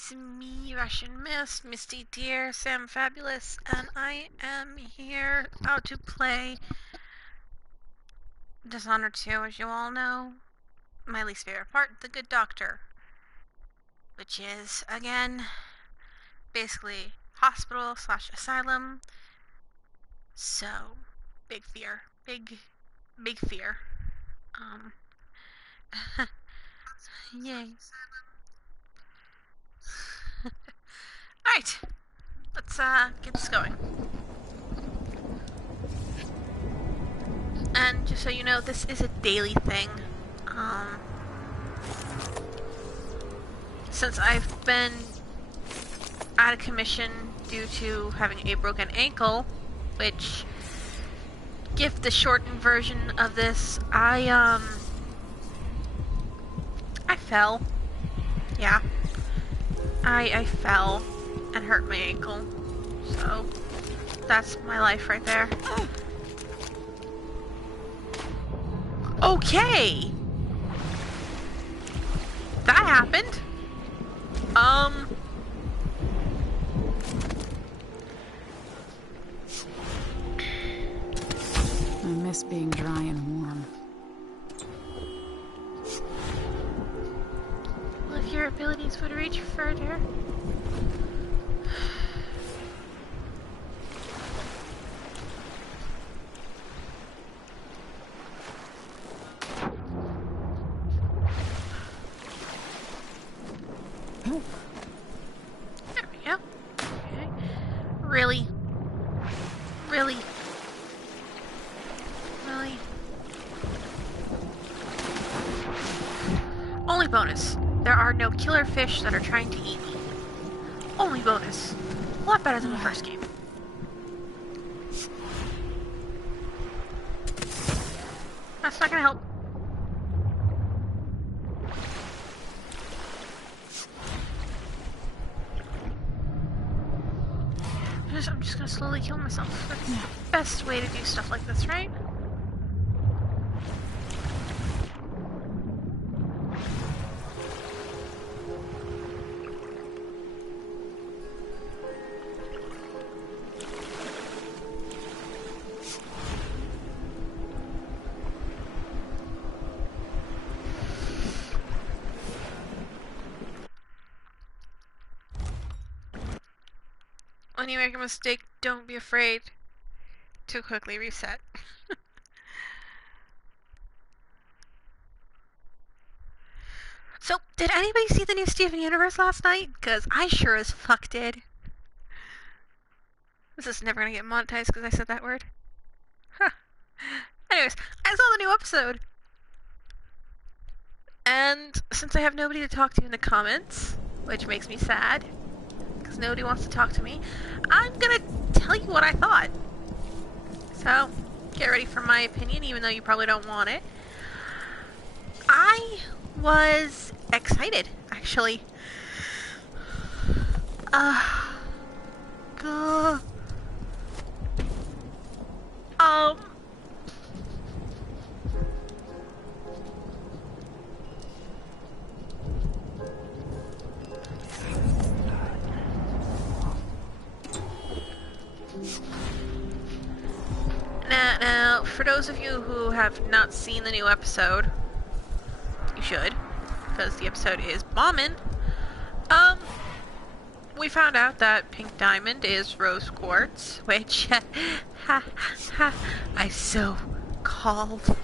It's me, Russian Miss, Misty Deer, Sam Fabulous, and I am here out to play Dishonor 2, as you all know. My least favorite part, the Good Doctor. Which is, again, basically hospital / asylum. So, big fear. Big fear. Yay. Alright, let's get this going. And just so you know, this is a daily thing. Since I've been out of commission due to having a broken ankle, which, give the shortened version of this, I fell. Yeah. I fell and hurt my ankle. So, that's my life right there. Okay! That happened. I miss being dry and warm. Well, if your abilities would reach further. There we go. Okay. Really? Really? Really? Only bonus. There are no killer fish that are trying to eat me. Only bonus. A lot better than the first game. That's not gonna help. I'm just gonna slowly kill myself. That's the best way to do stuff like this, right? When you make a mistake, don't be afraid to quickly reset. So, did anybody see the new Steven Universe last night? Because I sure as fuck did. This is never gonna get monetized because I said that word. Huh. Anyways, I saw the new episode. And since I have nobody to talk to in the comments, which makes me sad, because nobody wants to talk to me, I'm gonna tell you what I thought. So, get ready for my opinion, even though you probably don't want it. I was excited, actually. Now, for those of you who have not seen the new episode, you should, because the episode is bombing. We found out that Pink Diamond is Rose Quartz, which I so called.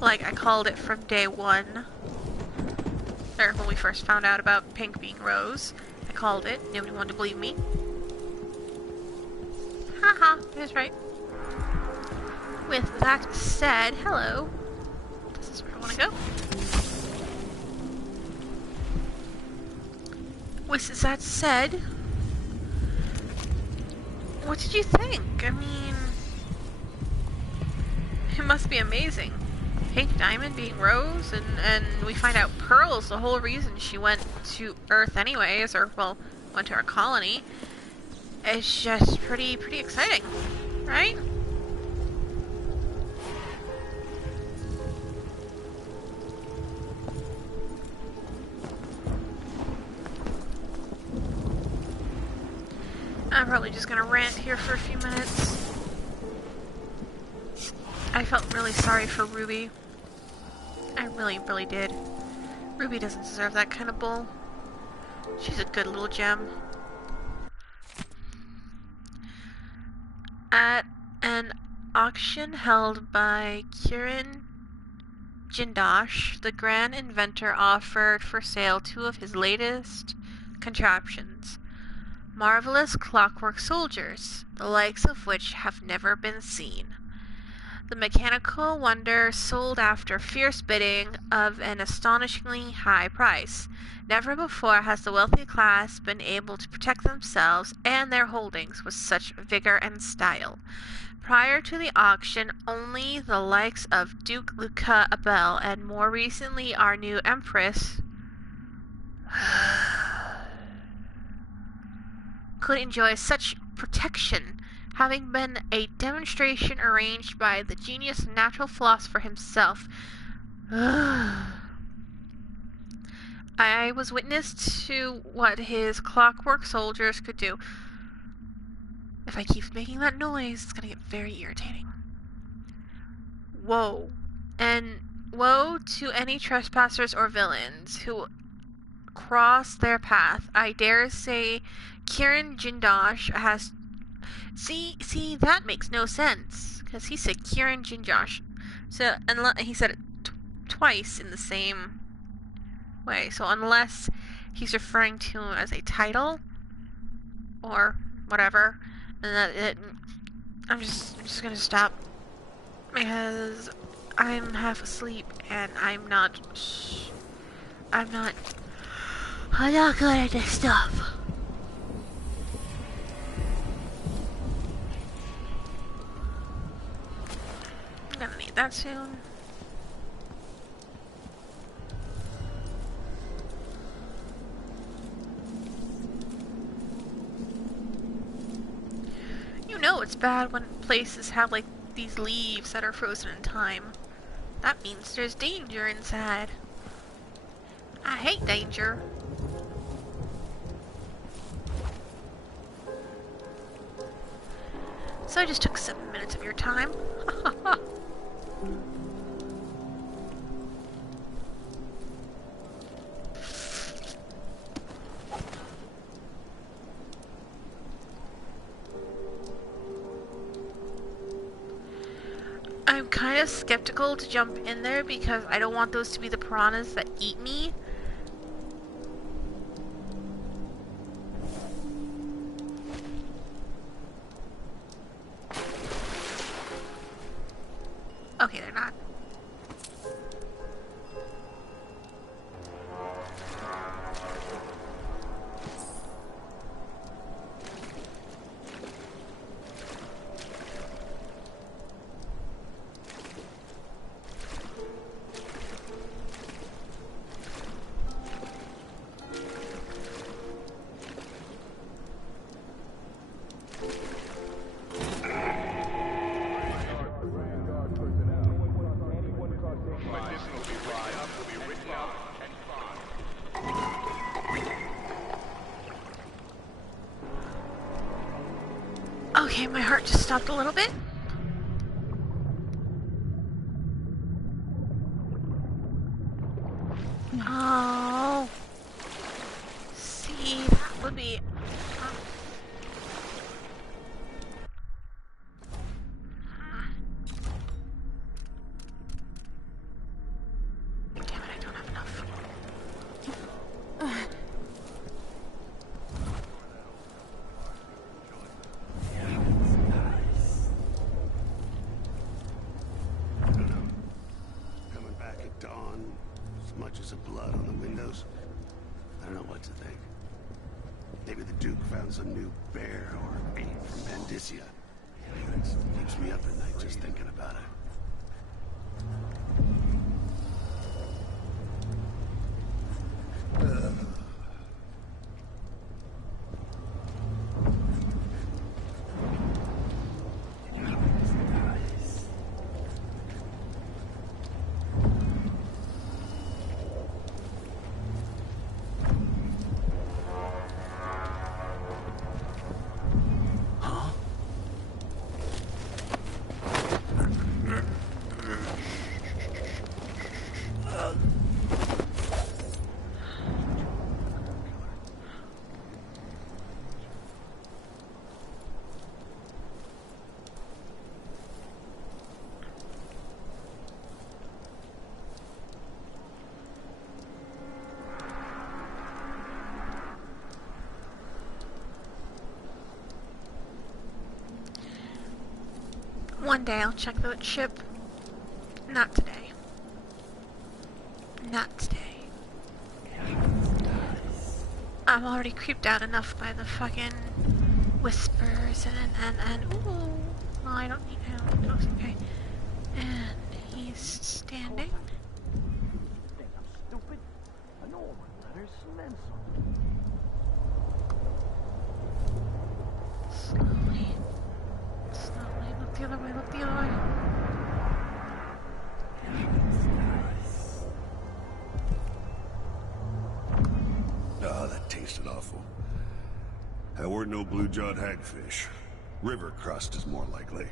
Like, I called it from day one. Or when we first found out about Pink being Rose. I called it. Nobody wanted to believe me. Haha, it was right. With that said, hello. This is where I want to go. With that said, what did you think? I mean, it must be amazing. Pink Diamond being Rose, and we find out Pearl's the whole reason she went to Earth anyways, or, well, went to our colony. It's just pretty exciting, right? I'm probably just gonna rant here for a few minutes. I felt really sorry for Ruby. I really, really did. Ruby doesn't deserve that kind of bull. She's a good little gem. At an auction held by Kiran Jindosh, the grand inventor offered for sale two of his latest contraptions. Marvelous clockwork soldiers, the likes of which have never been seen. The mechanical wonder sold after fierce bidding of an astonishingly high price. Never before has the wealthy class been able to protect themselves and their holdings with such vigor and style. Prior to the auction, only the likes of Duke Luca Abel and more recently our new Empress could enjoy such protection, having been a demonstration arranged by the genius natural philosopher himself. I was witness to what his clockwork soldiers could do. If I keep making that noise, it's gonna get very irritating. Woe. And woe to any trespassers or villains who cross their path. I dare say Kiran Jindosh has... See, that makes no sense. Because he said Kiran Jindosh. So, he said it twice in the same way. So, unless he's referring to him as a title, or whatever, and I'm just gonna stop. Because I'm half asleep, and I'm not good at this stuff. I'm gonna need that soon. You know it's bad when places have, like, these leaves that are frozen in time. That means there's danger inside. I hate danger. So I just took 7 minutes of your time. I'm kind of skeptical to jump in there because I don't want those to be the piranhas that eat me. Okay, they're not. Okay, my heart just stopped a little bit. Oh. See, that would be... Damn it, I don't have enough. Much as a blood on the windows. I don't know what to think. Maybe the Duke found some new bear or ape from Pandysia. It keeps me up at night just thinking about it. One day I'll check the ship. Not today. Not today. I'm already creeped out enough by the fucking whispers and ooh. Oh, I don't need okay. And he's standing. Think I'm stupid? I know all my letters and then some. Slowly. Slowly. Look the other way, look the other way. Oh, that tasted awful. That weren't no blue-jawed hagfish. River crust is more likely.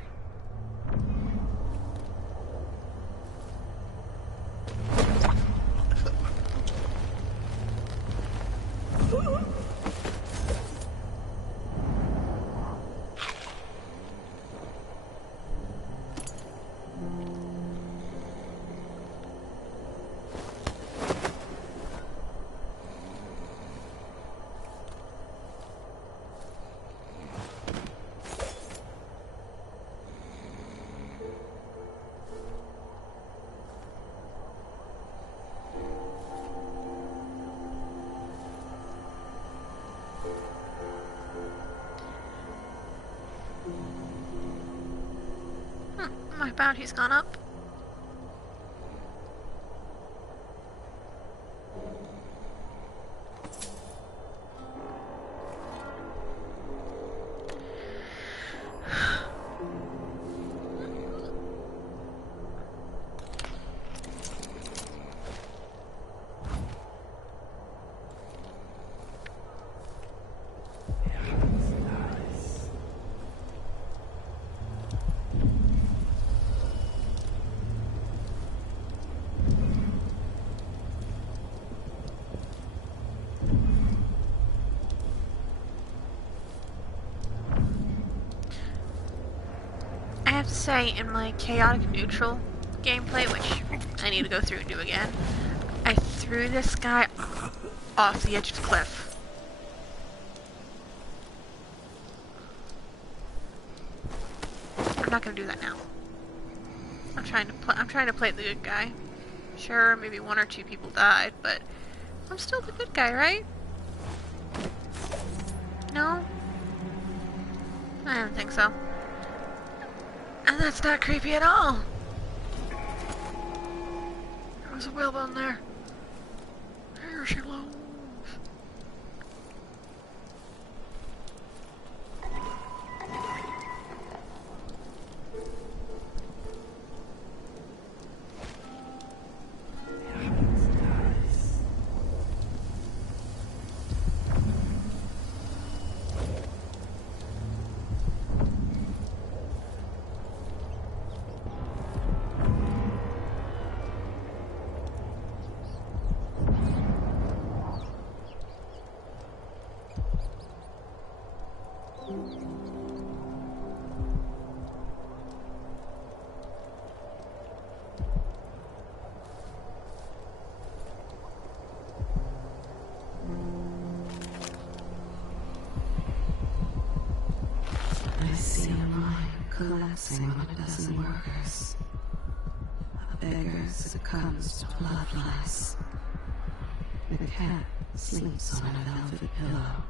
My bounty's gone up. I have to say, in my chaotic neutral gameplay, which I need to go through and do again, I threw this guy off the edge of the cliff. I'm not gonna do that now. I'm trying to play the good guy. Sure, maybe one or two people died, but I'm still the good guy, right? No? I don't think so. And that's not creepy at all. There was a whalebone there. There she goes. Collapsing on a dozen workers. A beggar succumbs to blood lice. The cat sleeps on a velvet pillow.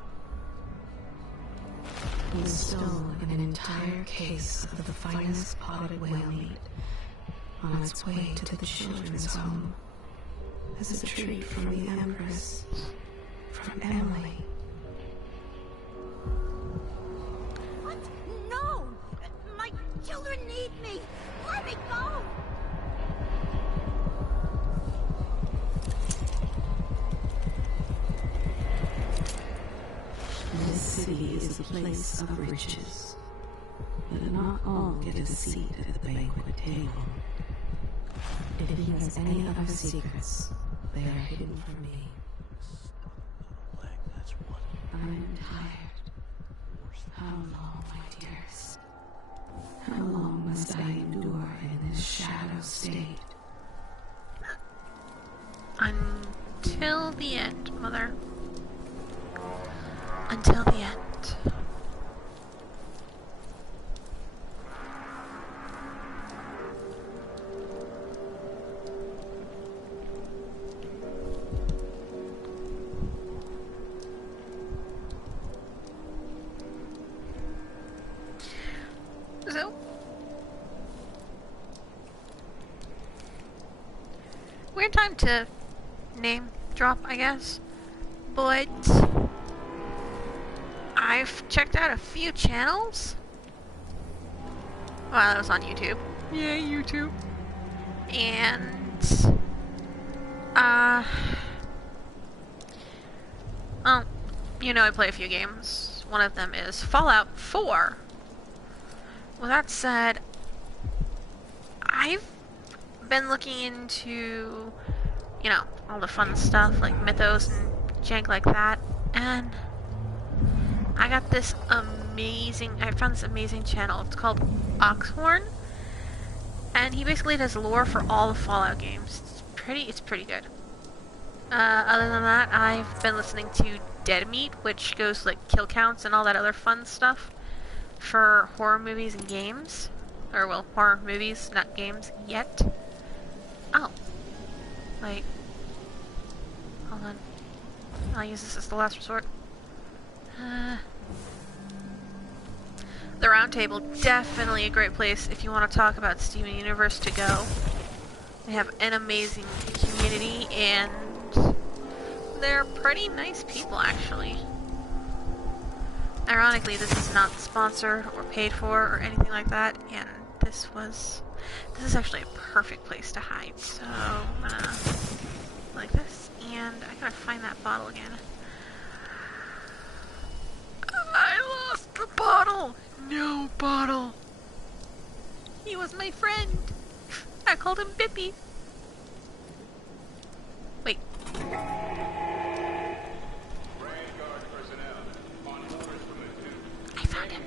He stole an entire case of the finest potted whale meat on its way to the children's home as a treat from the Empress, from Emily. Children need me! Let me go! This city is a place of riches, but not all get a seat at the banquet table. If he has any other secrets, they are hidden from me. I'm tired. How long, my dearest? How long must I endure in this shadow state? Until the end, Mother. Until the end. time to name drop, I guess. But I've checked out a few channels. Well, that was on YouTube. Yay, YouTube. And, well, you know I play a few games. One of them is Fallout 4. With that said, I've been looking into, you know, all the fun stuff like mythos and jank like that, and I found this amazing channel. It's called Oxhorn, and he basically does lore for all the Fallout games. It's pretty good. Other than that, I've been listening to Dead Meat, which goes like kill counts and all that other fun stuff for horror movies and games. Or, well, horror movies, not games yet. Oh. Wait. Hold on. I'll use this as the last resort. The Roundtable, definitely a great place if you want to talk about Steven Universe to go. They have an amazing community, and they're pretty nice people, actually. Ironically, this is not sponsored or paid for or anything like that, and this is actually a perfect place to hide. So I'm gonna like this, and I gotta find that bottle again. I lost the bottle! No bottle! He was my friend! I called him Bippy. Wait. I found him.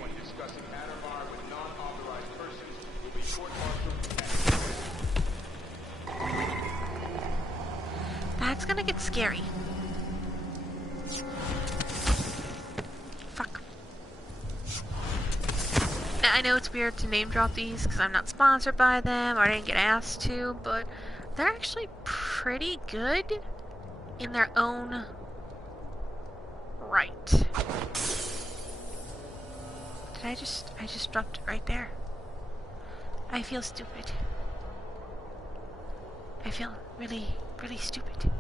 That's gonna get scary. Fuck. Now, I know it's weird to name drop these because I'm not sponsored by them or I didn't get asked to, but they're actually pretty good in their own right. I just dropped it right there. I feel stupid. I feel really, really stupid.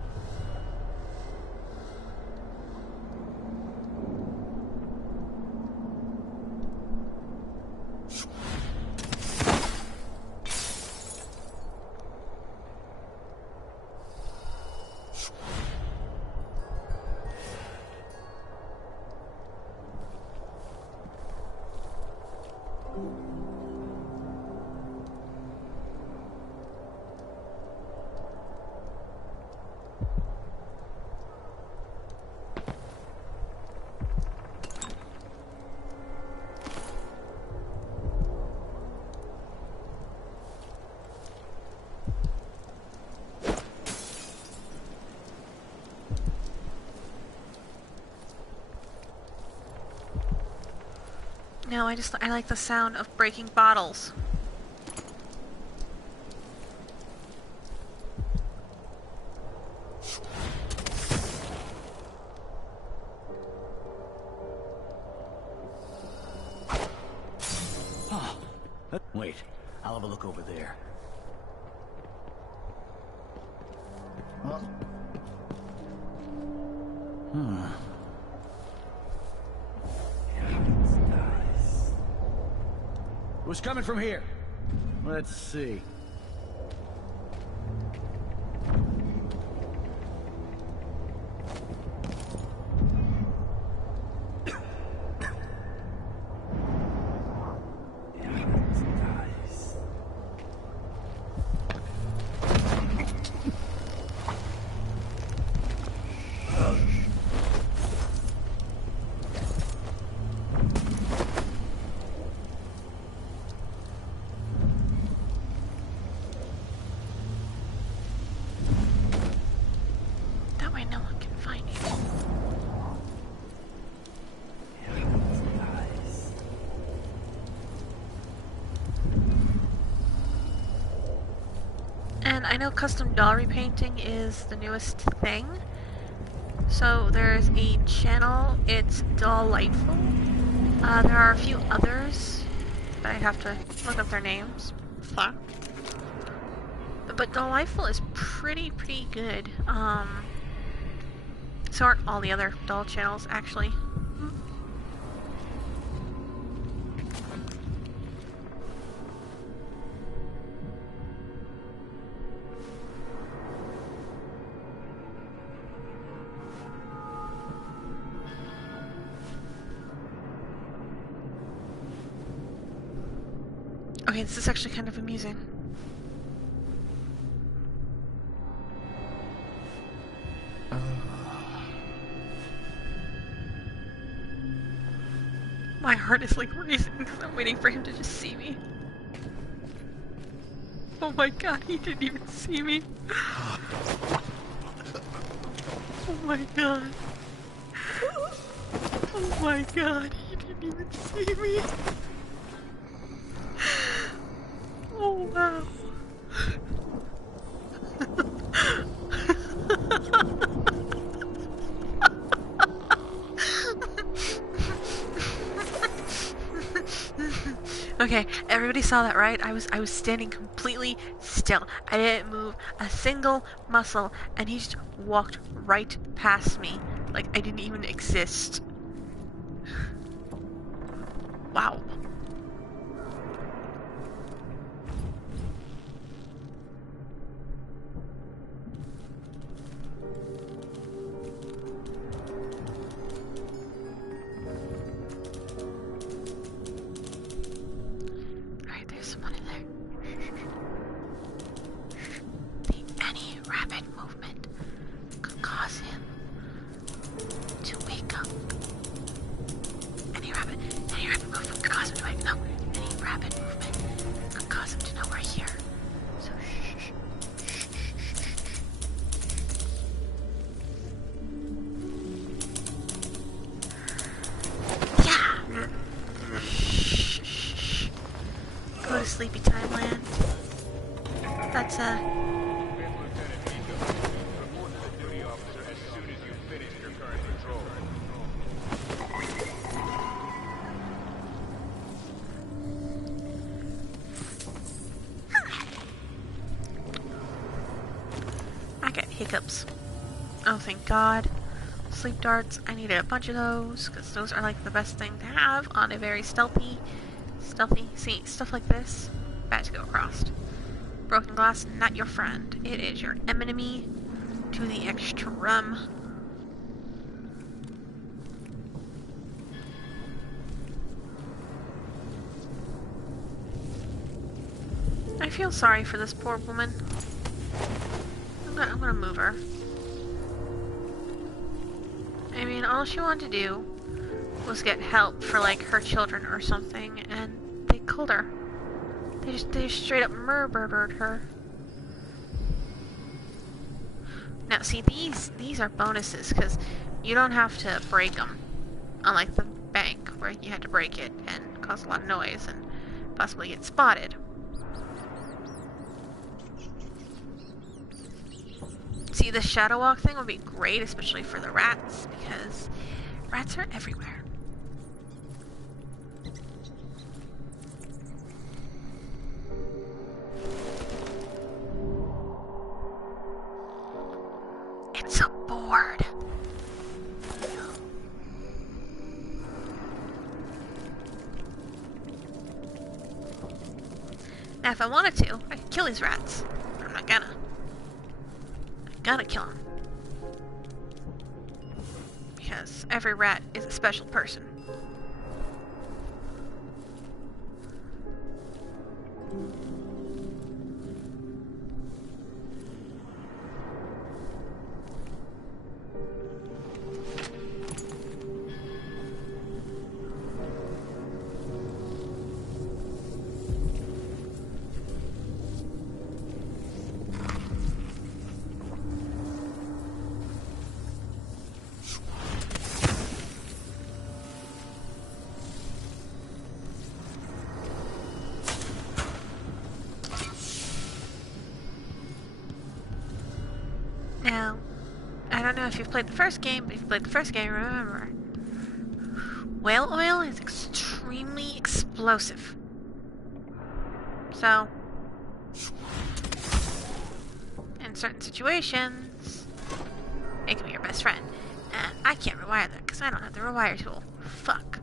No, I like the sound of breaking bottles. Wait, I'll have a look over there. Huh? Who's coming from here? Let's see. And I know custom doll repainting is the newest thing. So there's a channel, it's Delightful. There are a few others, but I'd have to look up their names. So. But Delightful is pretty good. So aren't all the other doll channels, actually. Okay, this is actually kind of amusing. My heart is like racing because I'm waiting for him to just see me. Oh my god, he didn't even see me. Oh my god. Oh my god, he didn't even see me. Oh wow. Okay, everybody saw that, right? I was standing completely still. I didn't move a single muscle, and he just walked right past me, like I didn't even exist. Wow. Sleepy Time Land. That's I get hiccups. Oh, thank God. Sleep darts. I needed a bunch of those because those are like the best thing to have on a very stealthy. See, stuff like this, bad to go across. Broken glass, not your friend. It is your enemy to the extreme. I feel sorry for this poor woman. I'm gonna move her. I mean, all she wanted to do was get help for, like, her children or something, and they killed her. They just straight up murdered her. Now, see, these are bonuses, because you don't have to break them. Unlike the bank, where you had to break it and cause a lot of noise and possibly get spotted. See, the shadow walk thing would be great, especially for the rats, because rats are everywhere. It's a board. Now, if I wanted to, I could kill these rats. But I'm not gonna. I gotta kill them. Because every rat is a special person. Now, I don't know if you've played the first game, but if you've played the first game, remember, whale oil is extremely explosive. So, in certain situations, it can be your best friend. And I can't rewire that because I don't have the rewire tool. Fuck.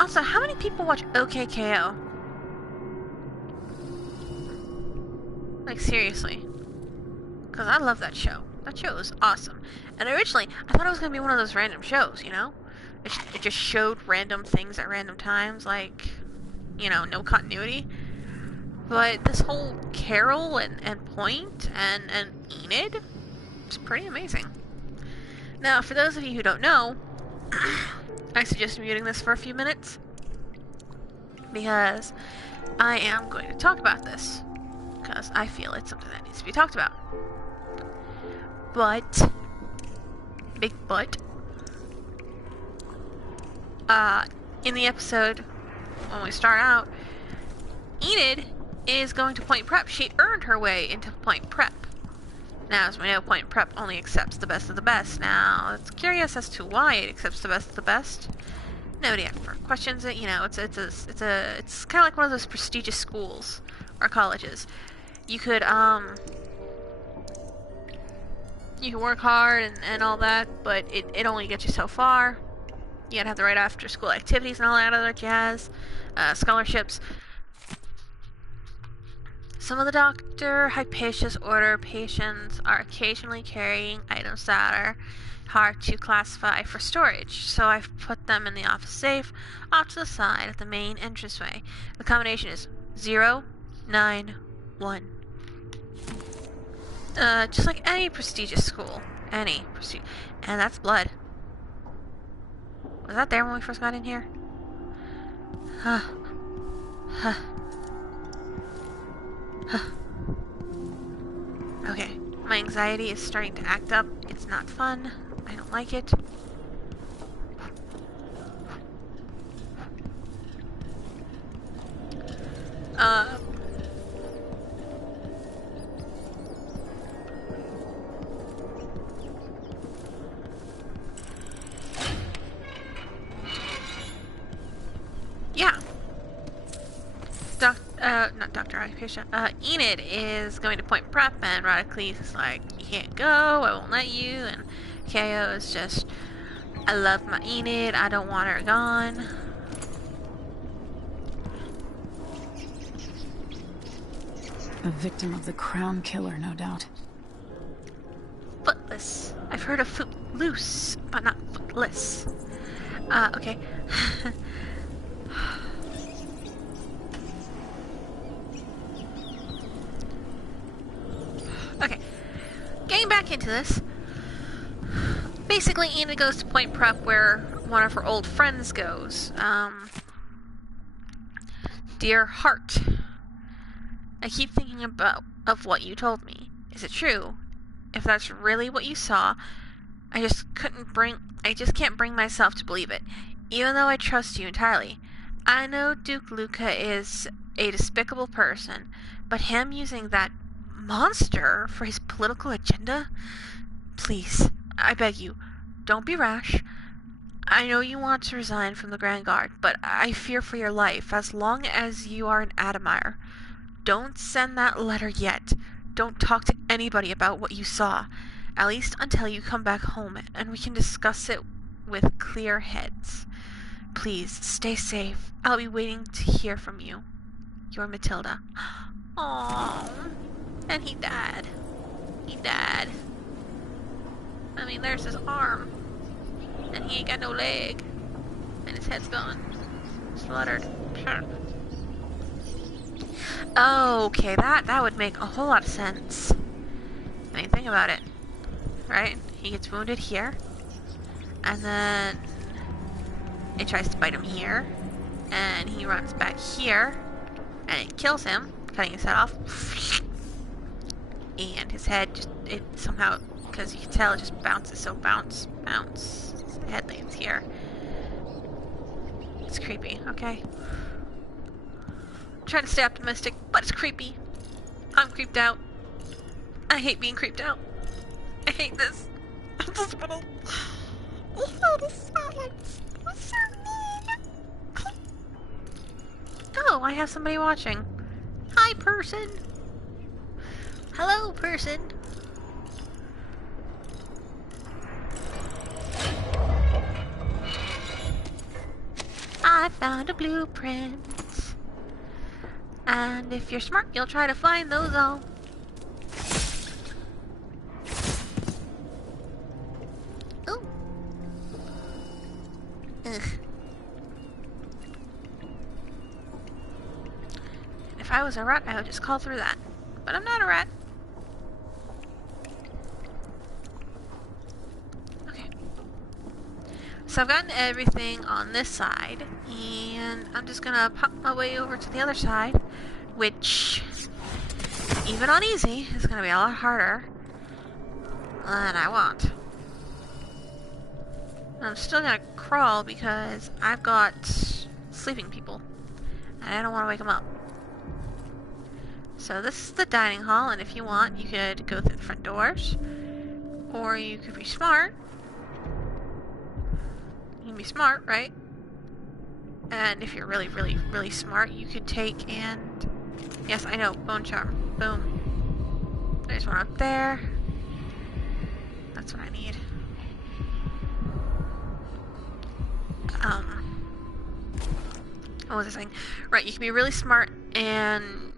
Also, how many people watch OKKO? Like, seriously. Because I love that show. That show is awesome. And originally, I thought it was going to be one of those random shows, you know? It just showed random things at random times, like, you know, no continuity. But this whole Carol and Point and Enid, it's pretty amazing. Now, for those of you who don't know, I suggest muting this for a few minutes, because I am going to talk about this, because I feel it's something that needs to be talked about. But, big but, in the episode, when we start out, Enid is going to Point Prep. She earned her way into Point Prep. Now, as we know, Point Prep only accepts the best of the best. Now, it's curious as to why it accepts the best of the best. Nobody ever questions it. You know, it's kind of like one of those prestigious schools or colleges. You could work hard and all that, but it only gets you so far. You gotta have the right after school activities and all that other jazz, scholarships. Some of the Dr. Hypatia's order patients are occasionally carrying items that are hard to classify for storage, so I've put them in the office safe off to the side of the main entranceway. The combination is 091. Just like any prestigious school. And that's blood. Was that there when we first got in here? Okay, my anxiety is starting to act up. It's not fun. I don't like it. Yeah. Not Dr. Hypatia. Enid is going to Point Prep, and Radicles is like, you can't go, I won't let you, and KO is just, I love my Enid, I don't want her gone. A victim of the Crown Killer, no doubt. Footless. I've heard of footloose, but not footless. Okay. Okay. Getting back into this. Basically, Enid goes to Point Prep where one of her old friends goes. Dear Heart, I keep thinking of what you told me. Is it true? If that's really what you saw, I just can't bring myself to believe it, even though I trust you entirely. I know Duke Luca is a despicable person, but him using that monster for his political agenda? Please, I beg you, don't be rash. I know you want to resign from the Grand Guard, but I fear for your life as long as you are in Admire. Don't send that letter yet. Don't talk to anybody about what you saw, at least until you come back home and we can discuss it with clear heads. Please, stay safe. I'll be waiting to hear from you. Your Matilda. Aww. And he died. He died. I mean, there's his arm. And he ain't got no leg. And his head's gone. Slaughtered. Sure. Okay, that would make a whole lot of sense. I mean, think about it. Right? He gets wounded here. And then it tries to bite him here. And he runs back here. And it kills him, cutting his head off. And his head just, it somehow, because you can tell it just bounces, so bounce. His head lands here. It's creepy, okay? I'm trying to stay optimistic, but it's creepy. I'm creeped out. I hate being creeped out. I hate this. I'm just gonna... Oh, I have somebody watching. Hi, person. Hello, person. I found a blueprint. And if you're smart, you'll try to find those all. Ooh. Ugh. If I was a rat, I would just call through that. But I'm not a rat. Okay. So I've gotten everything on this side, and I'm just gonna pop my way over to the other side, which, even on easy, is gonna be a lot harder than I want. I'm still gonna crawl because I've got sleeping people, and I don't want to wake them up. So this is the dining hall, and if you want, you could go through the front doors, or you could be smart. You can be smart, right? And if you're really, really, really smart, you could take and... Yes, I know, bone charm. Boom. There's one up there. That's what I need. What was I saying? Right, you can be really smart and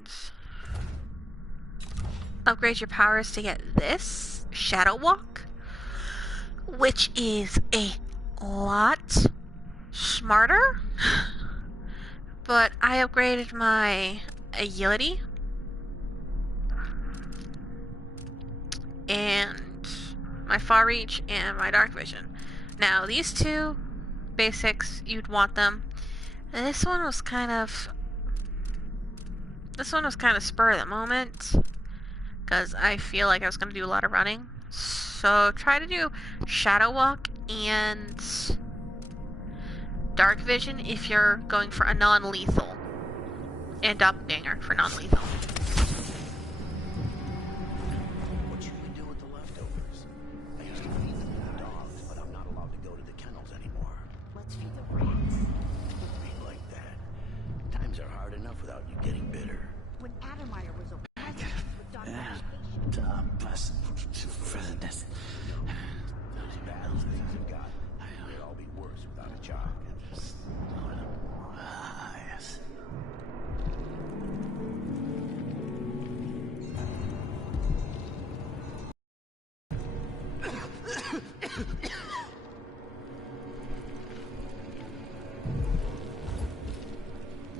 upgrade your powers to get this, Shadow Walk, which is a lot smarter, but I upgraded my agility and my far reach and my dark vision. Now these two basics, you'd want them. This one was kind of spur of the moment, because I feel like I was going to do a lot of running. So try to do Shadow Walk and Dark Vision if you're going for a non-lethal, and Doppelganger for non-lethal. What should we do with the leftovers? I used to feed them to the dogs, but I'm not allowed to go to the kennels anymore. Let's feed the rats. Don't be like that. Times are hard enough without you getting bitter. When Addermeyer was a president with Dr. President. As bad as things have got, they'd all be worse without a job. Yes.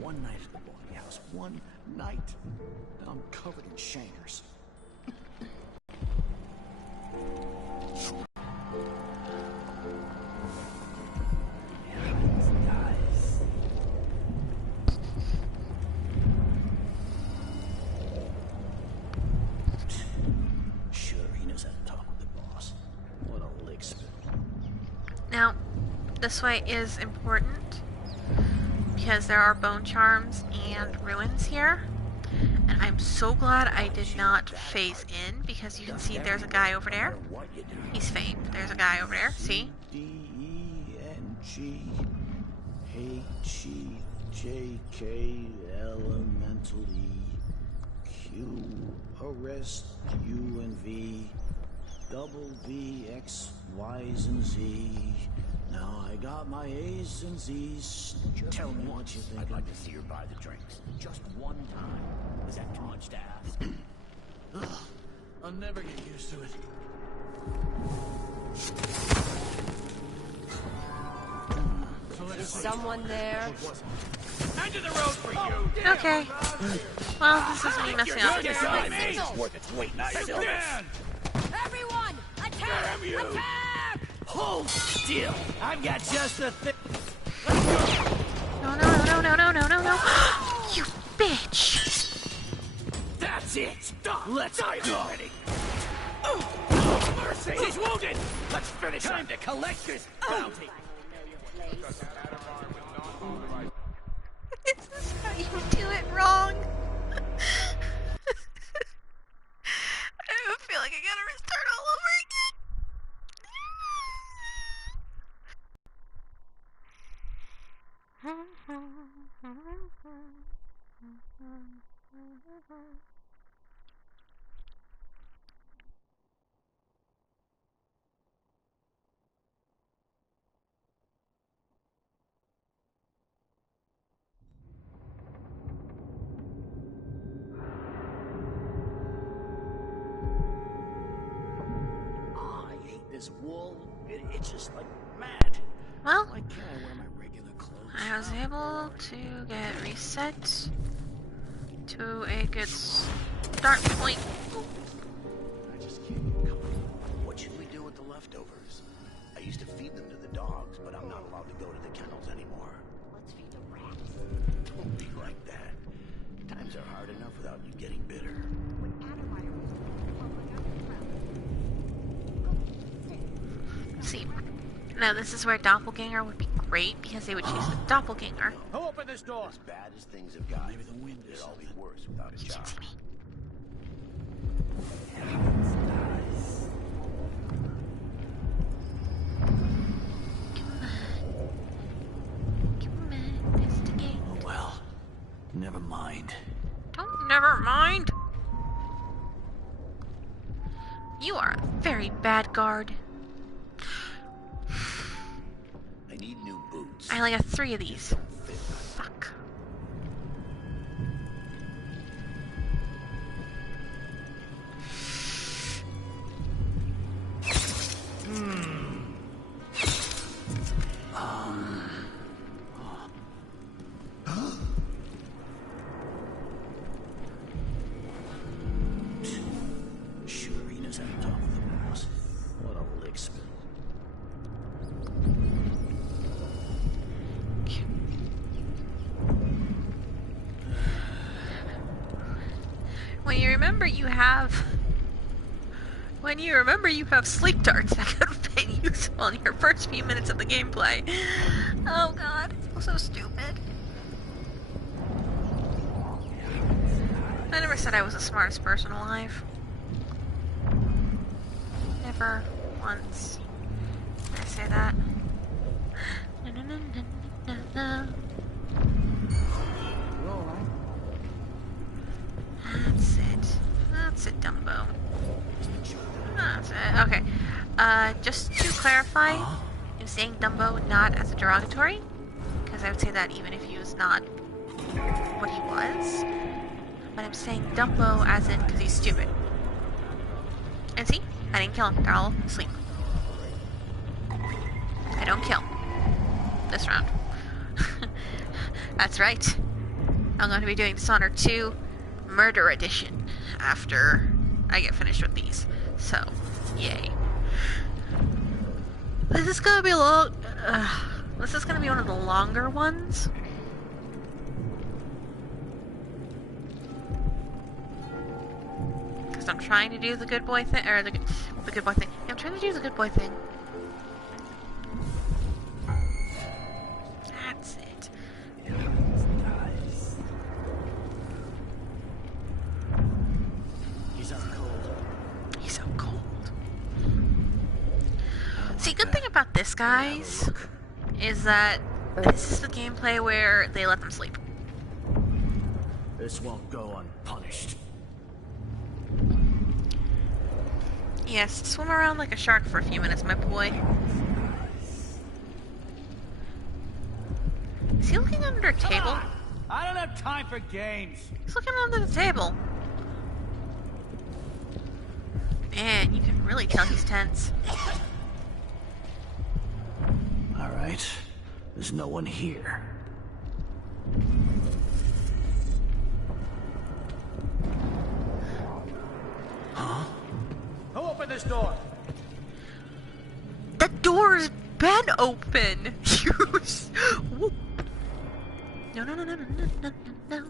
One night at the boarding house. One night. And I'm covered in chankers. Sure, he knows how to talk with the boss. What a lick spit. Now, this way is important because there are bone charms and ruins here. And I'm so glad I did not phase in, because you can see there's a guy over there. He's famed. There's a guy over there. See? D-E-N-G-H-E-J-K elemental E Q arrest U and V double V X Y's and Z. Now I got my A's and Z's. Tell me what you think. I'd like to see her buy the drinks. Just one time. Is that too much to ask? I'll never get used to it. Is someone there? End of the road for you! Okay. Well, this is me messing up. It's worth its weight in silver. Stand! Everyone, attack! Damn you! Attack! Hold still. I've got just the thing. No, no, no, no, no, no, no, no. You bitch! That's it. Stop! Let's Die go. already! Mercy! She's wounded! Let's finish Time to collect this bounty. This is how you do it wrong. I hate this wool. It itches like mad. Well, Why can't I wear my regular clothes? I was able to get reset to a good start point. I just can't get comfortable. What should we do with the leftovers? I used to feed them to the dogs, but I'm not allowed to go to the kennels anymore. Let's feed the rats. Don't be like that. Times are hard enough without you getting bitter. When Adamire was See, now this is where doppelganger would be great because they would choose the doppelganger. Who opened this door? As bad as things have gotten, maybe the wind it'd all be worse without a job. See me. Come on, investigate. Oh well. Never mind. Don't never mind. You are a very bad guard. I need new boots. I only got 3 of these. Fuck. Shurina's on top of the house. What a lick spill. When you remember you have sleep darts that could have been useful in your first few minutes of the gameplay. Oh god, it's so stupid. I never said I was the smartest person alive. Never once. Did I say that? No, no, no, no, no, no. That's it. That's it, Dumbo. That's it. Okay. Just to clarify, I'm saying Dumbo not as a derogatory, because I would say that even if he was not what he was. But I'm saying Dumbo as in because he's stupid. And see? I didn't kill him. They're all asleep. I don't kill. This round. That's right. I'm going to be doing Dishonor 2 Murder Edition after I get finished with these. So, yay. This is going to be long. This is going to be one of the longer ones. Because I'm trying to do the good boy thing, or the good boy thing. Yeah, I'm trying to do the good boy thing. That's it. He's out cold. He's so cold. See, good thing about this, guys, is that this is the gameplay where they let them sleep. This won't go unpunished. Yes, swim around like a shark for a few minutes, my boy. Is he looking under a table? I don't have time for games. He's looking under the table. Man, you can really tell he's tense. All right. There's no one here. Huh? Who opened this door? The door's been open. No, no, no, no, no, no, no, no.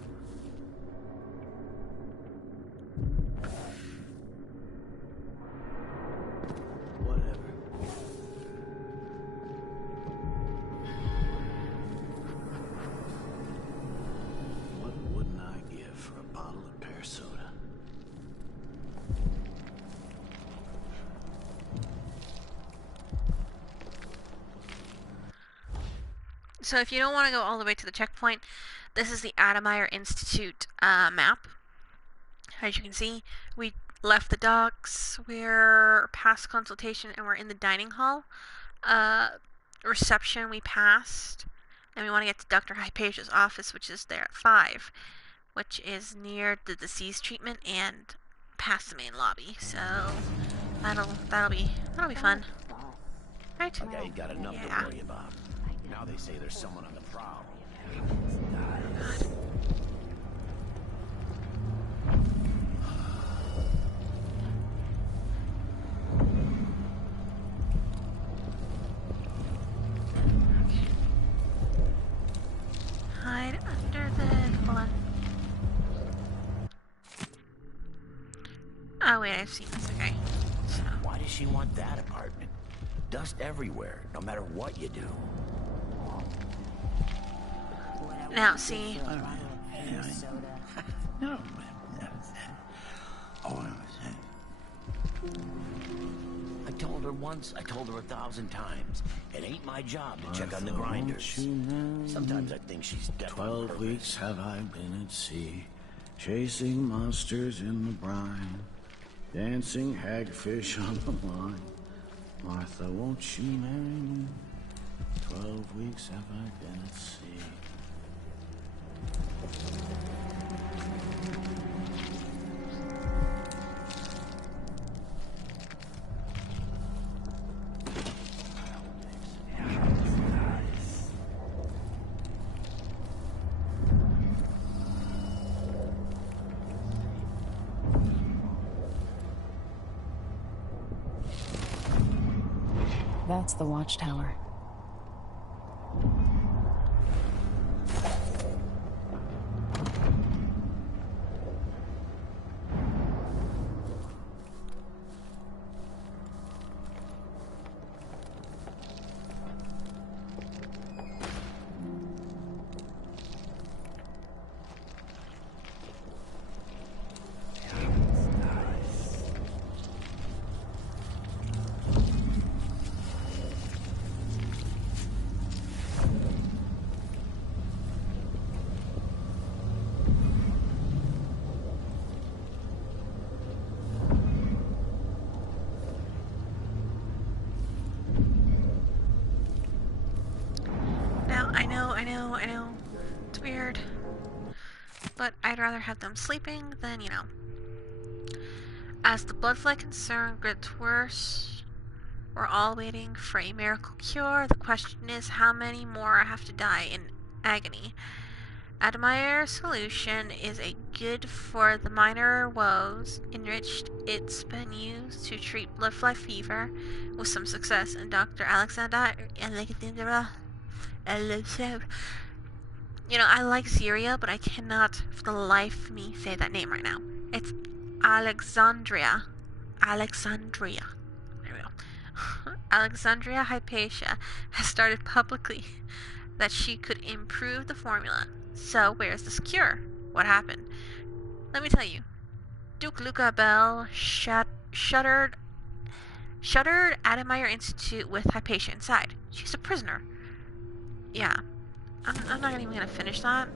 Whatever. What wouldn't I give for a bottle of pear soda? So if you don't want to go all the way to the checkpoint, This is the Ademeyer Institute map. As you can see, we left the docks, we're past consultation, and we're in the dining hall. Reception we passed, and we want to get to Dr. Hypatia's office, which is there at 5, which is near the disease treatment and past the main lobby. So that'll be fun, right? Okay, got enough Yeah. to worry about. Now they say there's someone on the prowl. Hide under the hold on. Oh wait, I've seen this. Okay. So Why does she want that apartment? Dust everywhere, no matter what you do. now see. No. Oh, I told her once, I told her 1,000 times. It ain't my job to check on the grinders. Sometimes I think she's got 12 weeks have I been at sea, chasing monsters in the brine, dancing hagfish on the line. Martha, won't you marry me? 12 weeks have I been at sea. That's the watchtower. I know, it's weird, but I'd rather have them sleeping than, As the blood flow concern gets worse, we're all waiting for a miracle cure. The question is, how many more have to die in agony? Admire solution is a good for the minor woes. Enriched, it's been used to treat blood fly fever with some success, and Dr. Alexandra, I like Syria, but I cannot for the life of me say that name right now. It's Alexandria. There we go. Alexandria Hypatia has started publicly that she could improve the formula. So where's this cure? What happened? Let me tell you. Duke Luca Bell shuttered Ademeyer Institute with Hypatia inside. She's a prisoner. Yeah. I'm not even gonna finish that.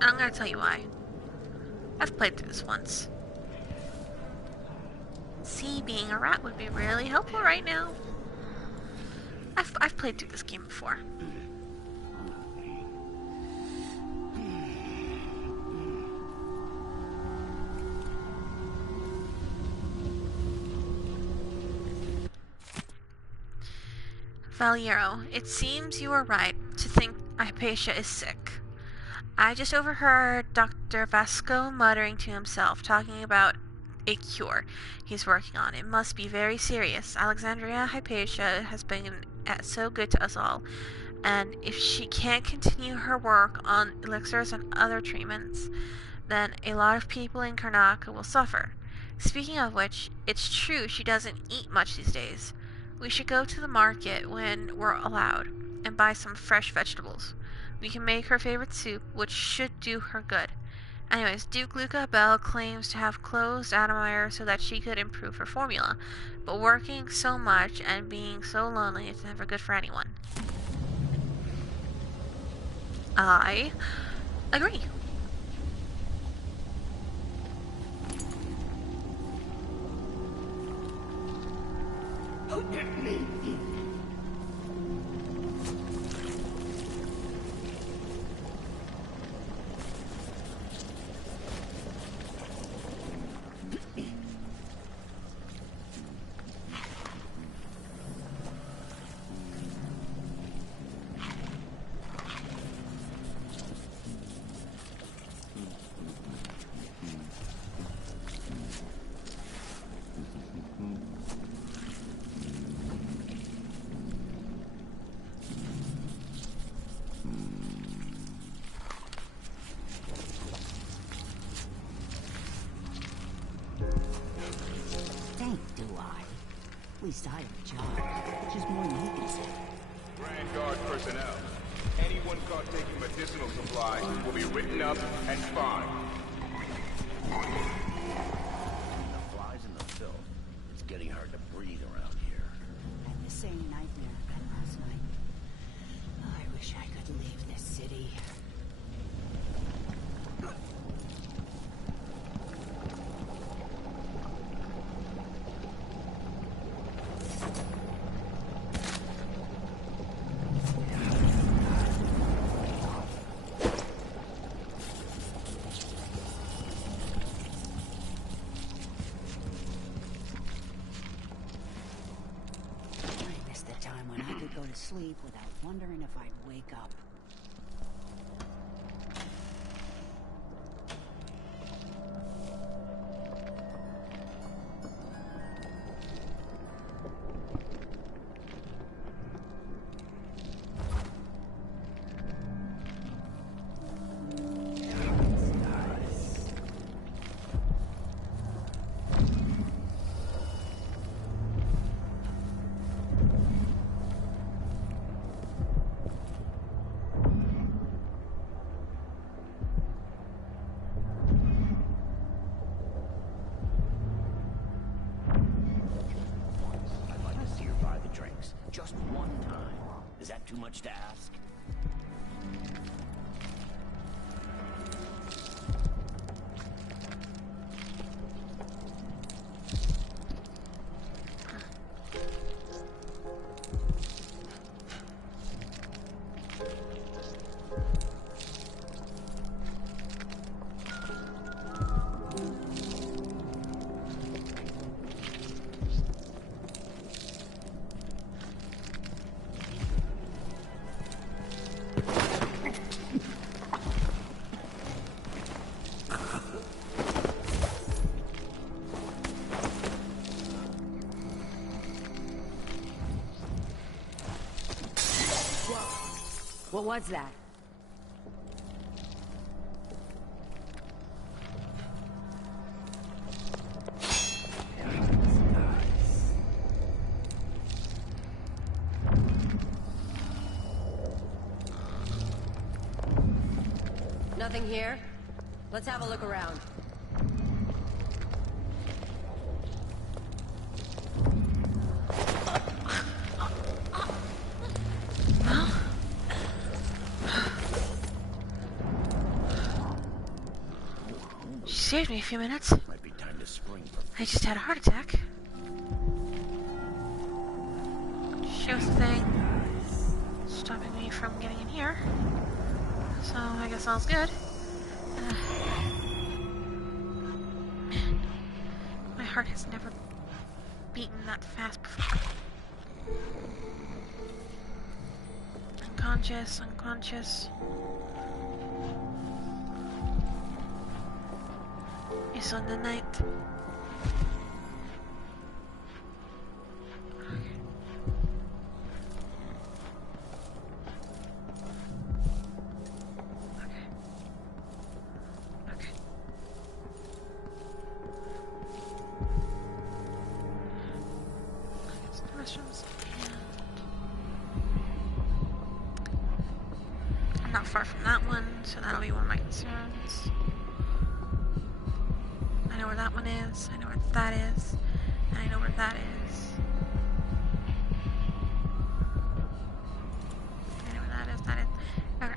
I'm gonna tell you why. I've played through this once. See, being a rat would be really helpful right now. I've played through this game before. Valiero, it seems you are right to think Hypatia is sick. I just overheard Dr. Vasco muttering to himself, talking about a cure he's working on. It must be very serious. Alexandria Hypatia has been so good to us all, and if she can't continue her work on elixirs and other treatments, then a lot of people in Karnak will suffer. Speaking of which, it's true she doesn't eat much these days. We should go to the market when we're allowed and buy some fresh vegetables. We can make her favorite soup, which should do her good. Anyways, Duke Luca Bell claims to have closed Admire so that she could improve her formula. But working so much and being so lonely is never good for anyone. I agree. Do I? At least I have a job, which is more than you can say. Grand Guard personnel. Anyone caught taking medicinal supplies will be written up and fined. The flies in the filth. It's getting hard to breathe around here. I had the same nightmare again last night. I wish I could leave this city. Go to sleep without wondering if I'd wake up. Just one time. Is that too much to ask? What was that? Nothing here? Let's have a look around. She saved me a few minutes. Might be time to spring for I just had a heart attack. She was the thing stopping me from getting in here. So I guess all's good. Man, my heart has never beaten that fast before. Unconscious, unconscious. It's on the night. I'm not far from that one, so that'll be one of my concerns. I know where that one is. I know where that is. And I know where that is. I know where that is. That is. Okay.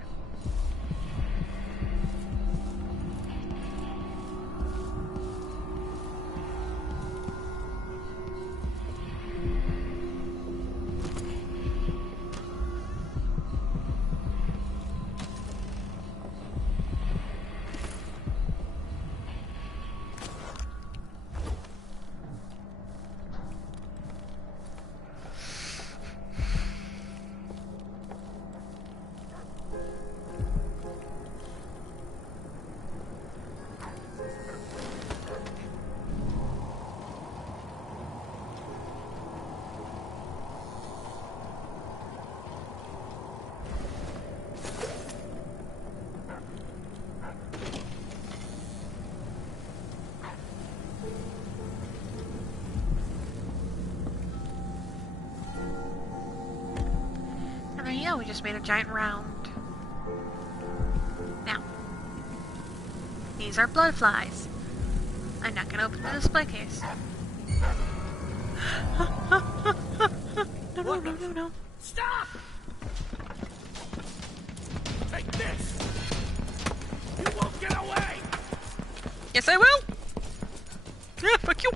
And there you go, we just made a giant round. Now, these are blood flies. I'm not gonna open the display case. No. Stop! Take this! You won't get away! Yes, I will! Yeah, fuck you!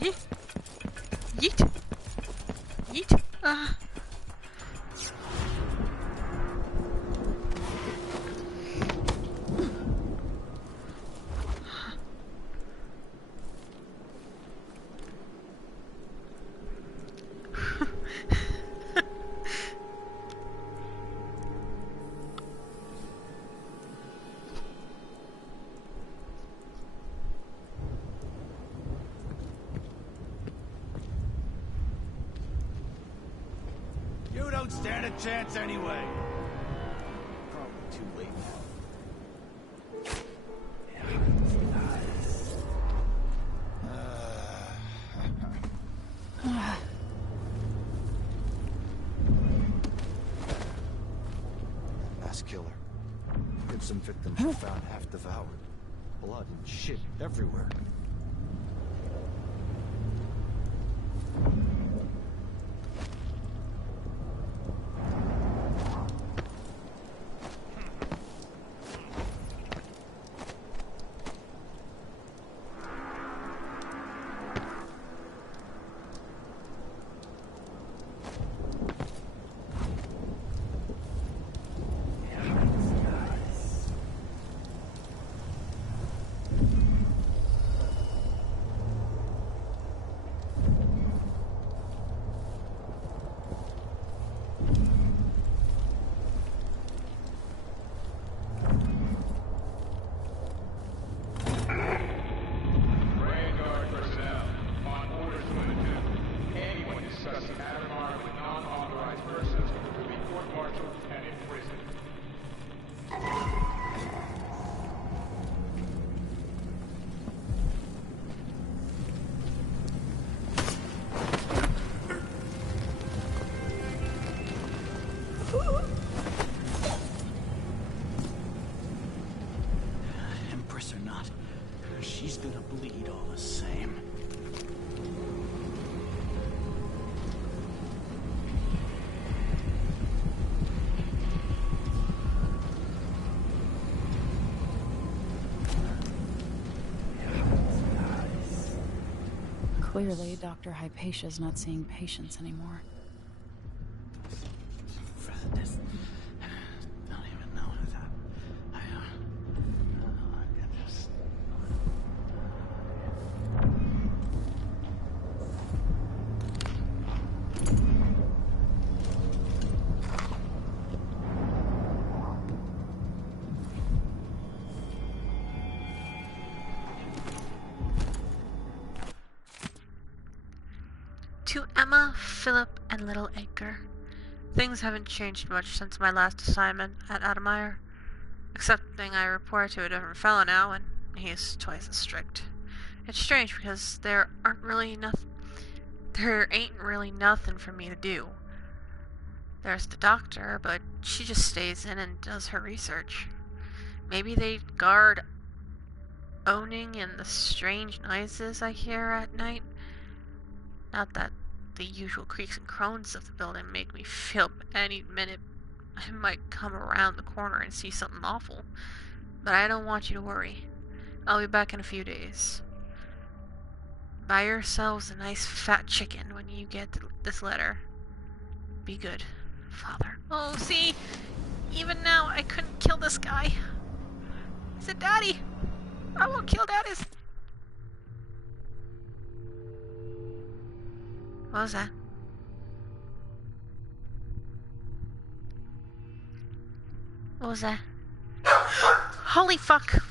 Yeet. Yeet. Yeet. You don't stand a chance anyway. Probably too late now. Mass killer. Get some victims were found half devoured. Blood and shit everywhere. Empress or not, she's gonna bleed all the same. Clearly, Dr. Hypatia's not seeing patients anymore. Don't even know that. I can just... To Emma, Philip, and little Edgar. Things haven't changed much since my last assignment at Adamire. Excepting I report to a different fellow now, and he's twice as strict. It's strange because there ain't really nothing for me to do. There's the doctor, but she just stays in and does her research. Maybe they guard owning and the strange noises I hear at night. Not that the usual creaks and groans of the building make me feel any minute I might come around the corner and see something awful. But I don't want you to worry. I'll be back in a few days. Buy yourselves a nice fat chicken when you get this letter. Be good, Father. Oh, see? Even now, I couldn't kill this guy. He said, Daddy, I won't kill Daddy's. What was that? What was that? Holy fuck!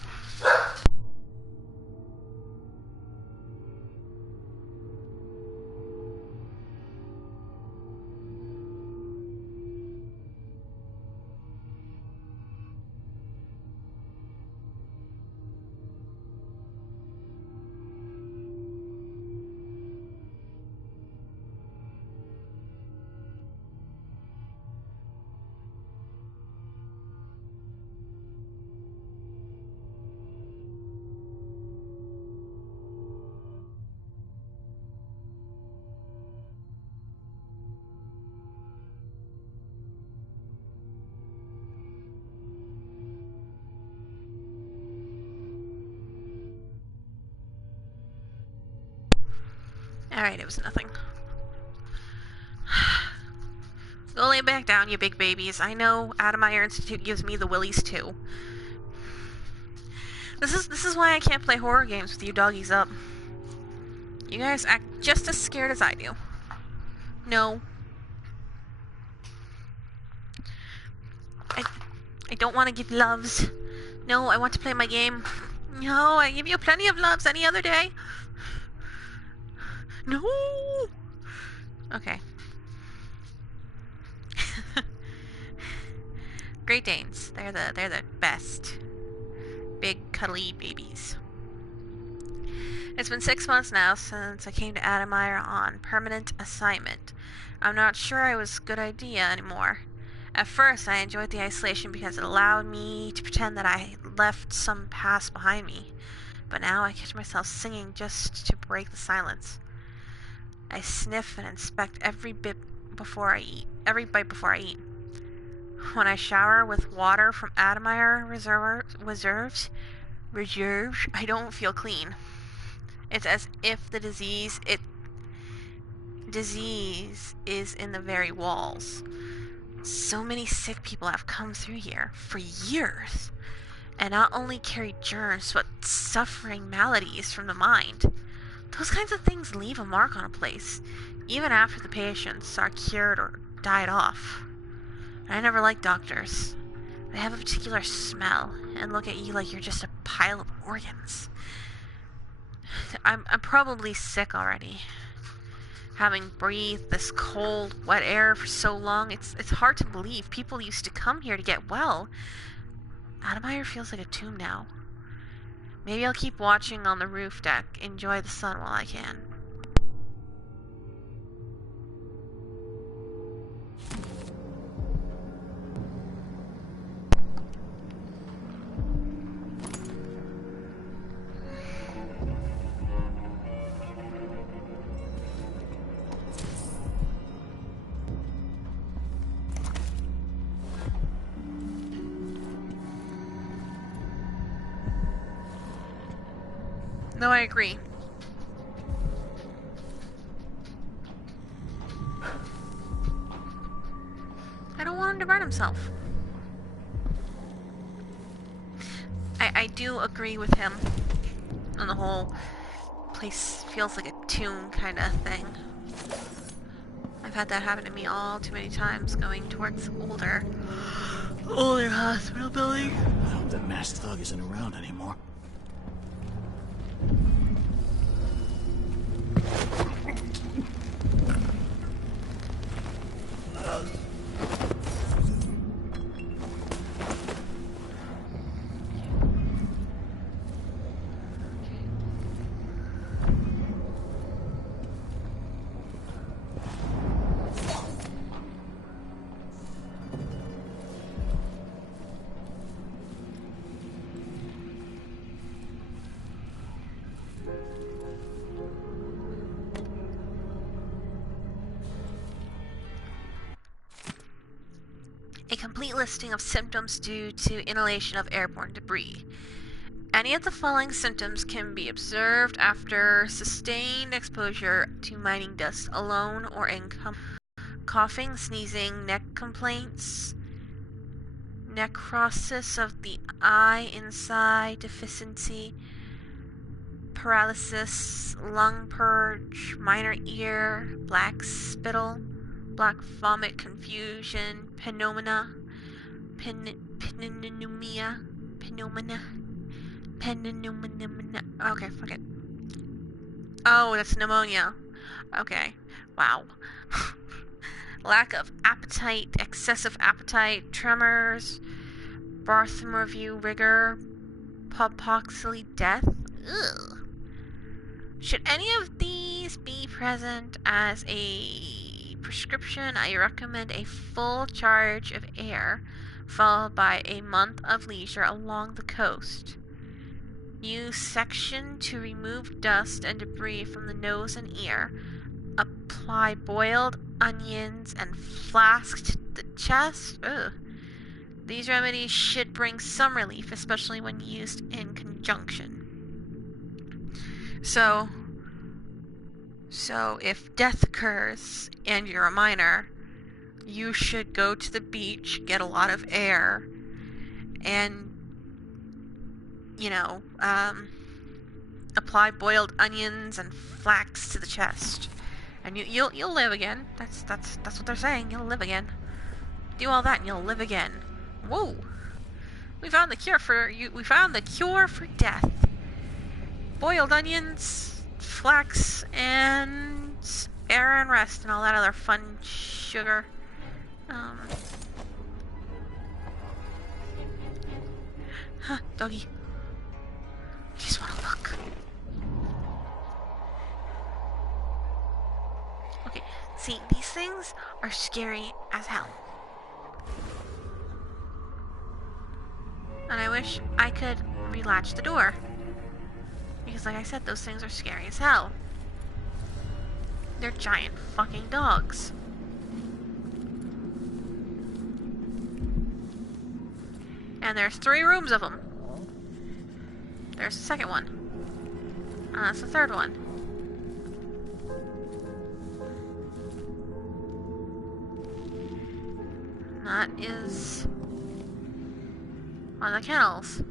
Alright, it was nothing. Go lay back down, you big babies. I know Adamire Institute gives me the willies too. This is why I can't play horror games with you doggies up. You guys act just as scared as I do. No. I don't want to give loves. No, I want to play my game. No, I give you plenty of loves any other day. No. Okay. Great Danes. They're the best. Big cuddly babies. It's been 6 months now since I came to Adamire on permanent assignment. I'm not sure it was a good idea anymore. At first, I enjoyed the isolation because it allowed me to pretend that I left some past behind me. But now I catch myself singing just to break the silence. I sniff and inspect every bite before I eat. When I shower with water from Adamire reserves, I don't feel clean. It's as if the disease is in the very walls. So many sick people have come through here for years, and not only carry germs, but suffering maladies from the mind. Those kinds of things leave a mark on a place, even after the patients are cured or died off. I never liked doctors. They have a particular smell and look at you like you're just a pile of organs. I'm probably sick already. Having breathed this cold, wet air for so long, it's hard to believe people used to come here to get well. Adamire feels like a tomb now. Maybe I'll keep watching on the roof deck, enjoy the sun while I can. No, I agree. I don't want him to burn himself. I do agree with him on the whole place feels like a tomb kind of thing. I've had that happen to me all too many times going towards older hospital building. I hope that masked thug isn't around anymore. complete listing of symptoms due to inhalation of airborne debris. Any of the following symptoms can be observed after sustained exposure to mining dust alone or in coughing, sneezing, neck complaints, necrosis of the eye inside, deficiency, paralysis, lung purge, minor ear, black spittle, black vomit, confusion, pneumonia, okay, fuck it. Oh, that's pneumonia. Okay, wow. Lack of appetite, excessive appetite, tremors, bathroom review, rigor, hypoxia, death. Ugh. Should any of these be present as a prescription, I recommend a full charge of air, followed by a month of leisure along the coast. Use section to remove dust and debris from the nose and ear. Apply boiled onions and flask to the chest. Ugh. These remedies should bring some relief, especially when used in conjunction. So if death occurs and you're a miner, you should go to the beach, get a lot of air, and, apply boiled onions and flax to the chest, and you'll live again. That's what they're saying. You'll live again. Do all that and you'll live again. Whoa! We found the cure for death. Boiled onions, flax, and air and rest, and all that other fun sugar. Doggy. Just wanna look. Okay, see, these things are scary as hell. And I wish I could relatch the door. Because like I said, those things are scary as hell. They're giant fucking dogs. And there's 3 rooms of them. There's the second one. And that's the third one. That is one of the kennels.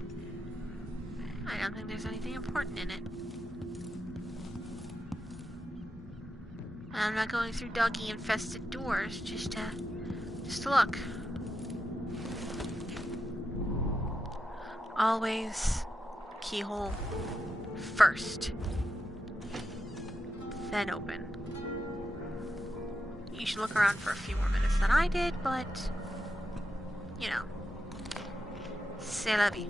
I don't think there's anything important in it. I'm not going through doggy-infested doors just to look. Always keyhole first, then open. You should look around for a few more minutes than I did, but c'est la vie.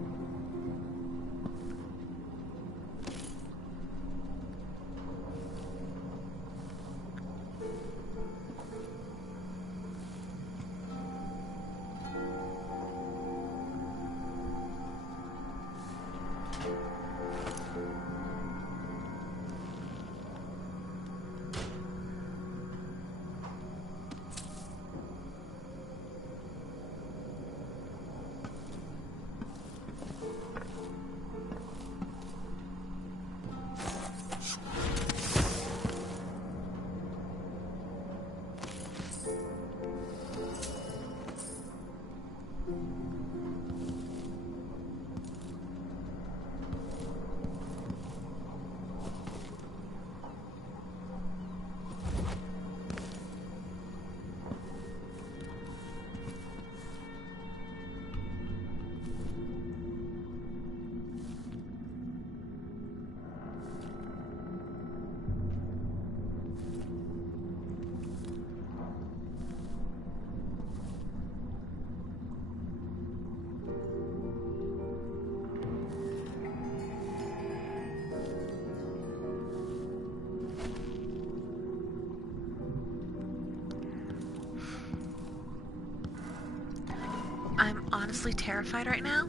I'm honestly terrified right now.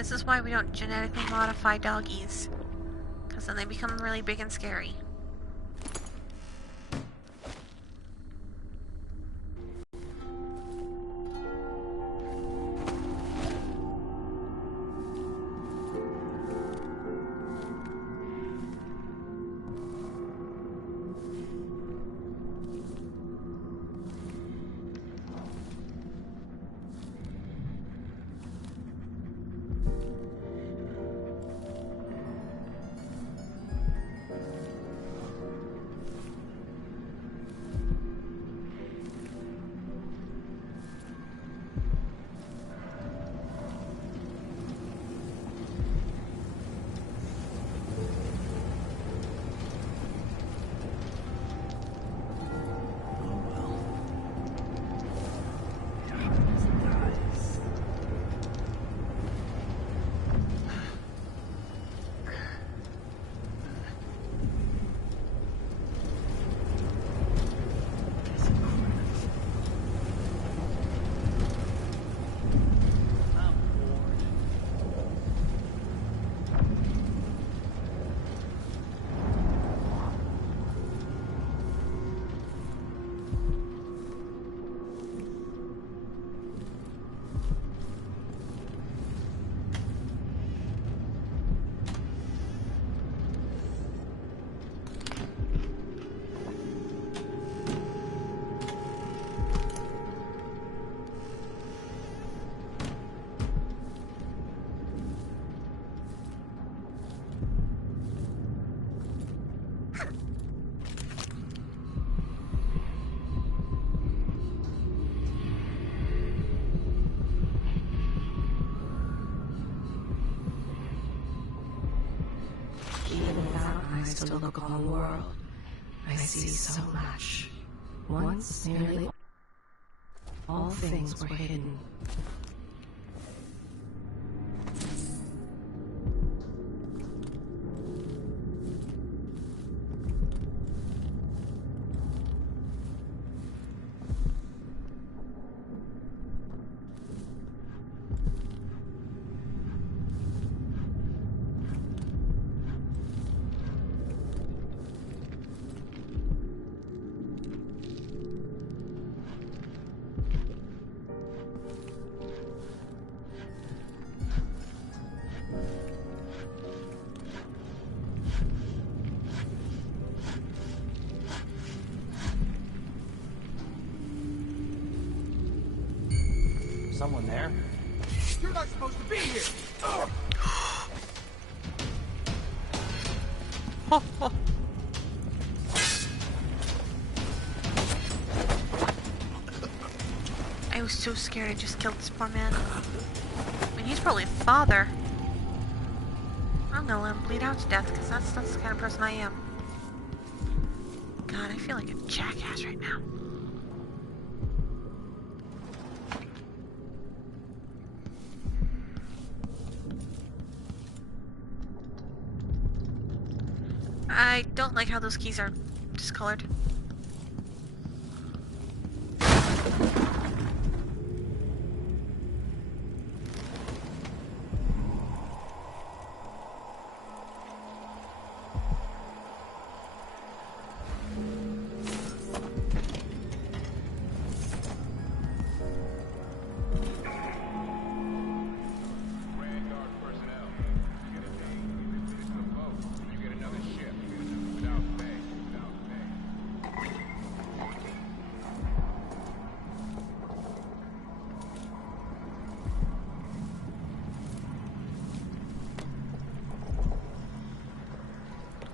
This is why we don't genetically modify doggies. Because then they become really big and scary. Even without eyes to look upon the world, I see so much. Once, nearly all things were hidden. Someone there? You're not supposed to be here! I was so scared I just killed this poor man. I mean, he's probably a father. I'm gonna let him bleed out to death, because that's the kind of person I am. God, I feel like a jackass right now. I don't like how those keys are discolored.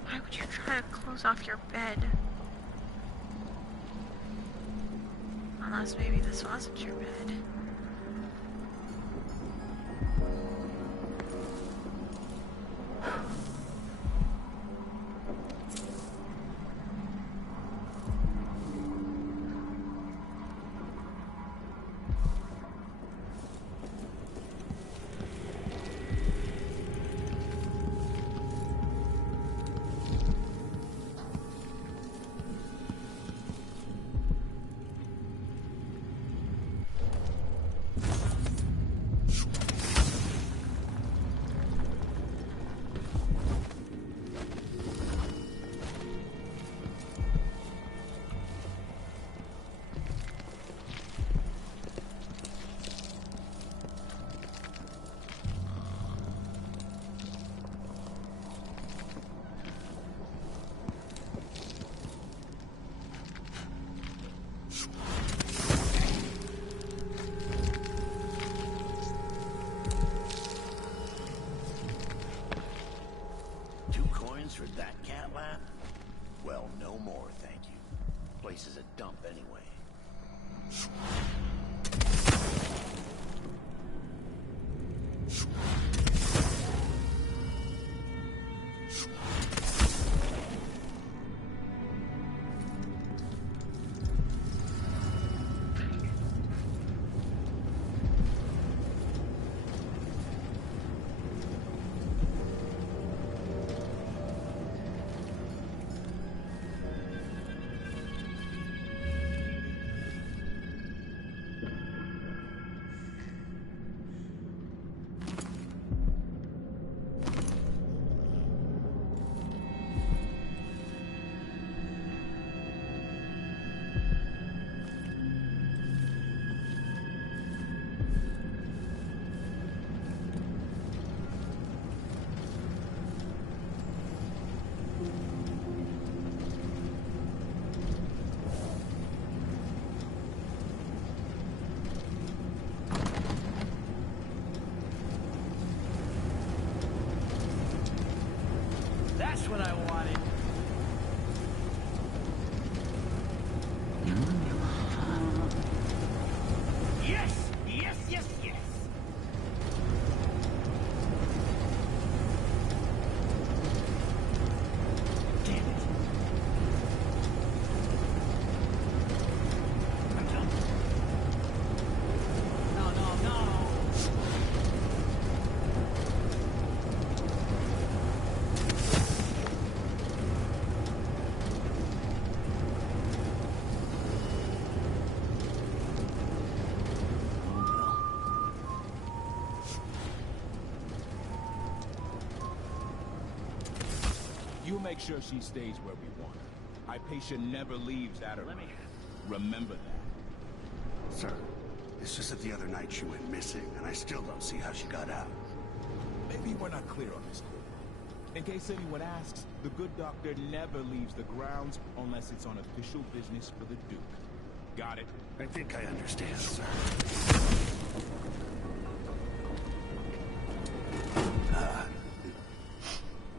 Why would you try to close off your bed? Unless maybe this wasn't your bed. transferred that cat lab? Well, no more, thank you. Place is a dump anyway. That's what I wanted. Yes! Yes, yes, yes! Damn it. I'm done. No, no, no! You make sure she stays where we want her. Hypatia never leaves Adderley. Remember that. Sir, it's just that the other night she went missing, and I still don't see how she got out. Maybe we're not clear on this. In case anyone asks, the good doctor never leaves the grounds unless it's on official business for the Duke. Got it? I think I understand, sir.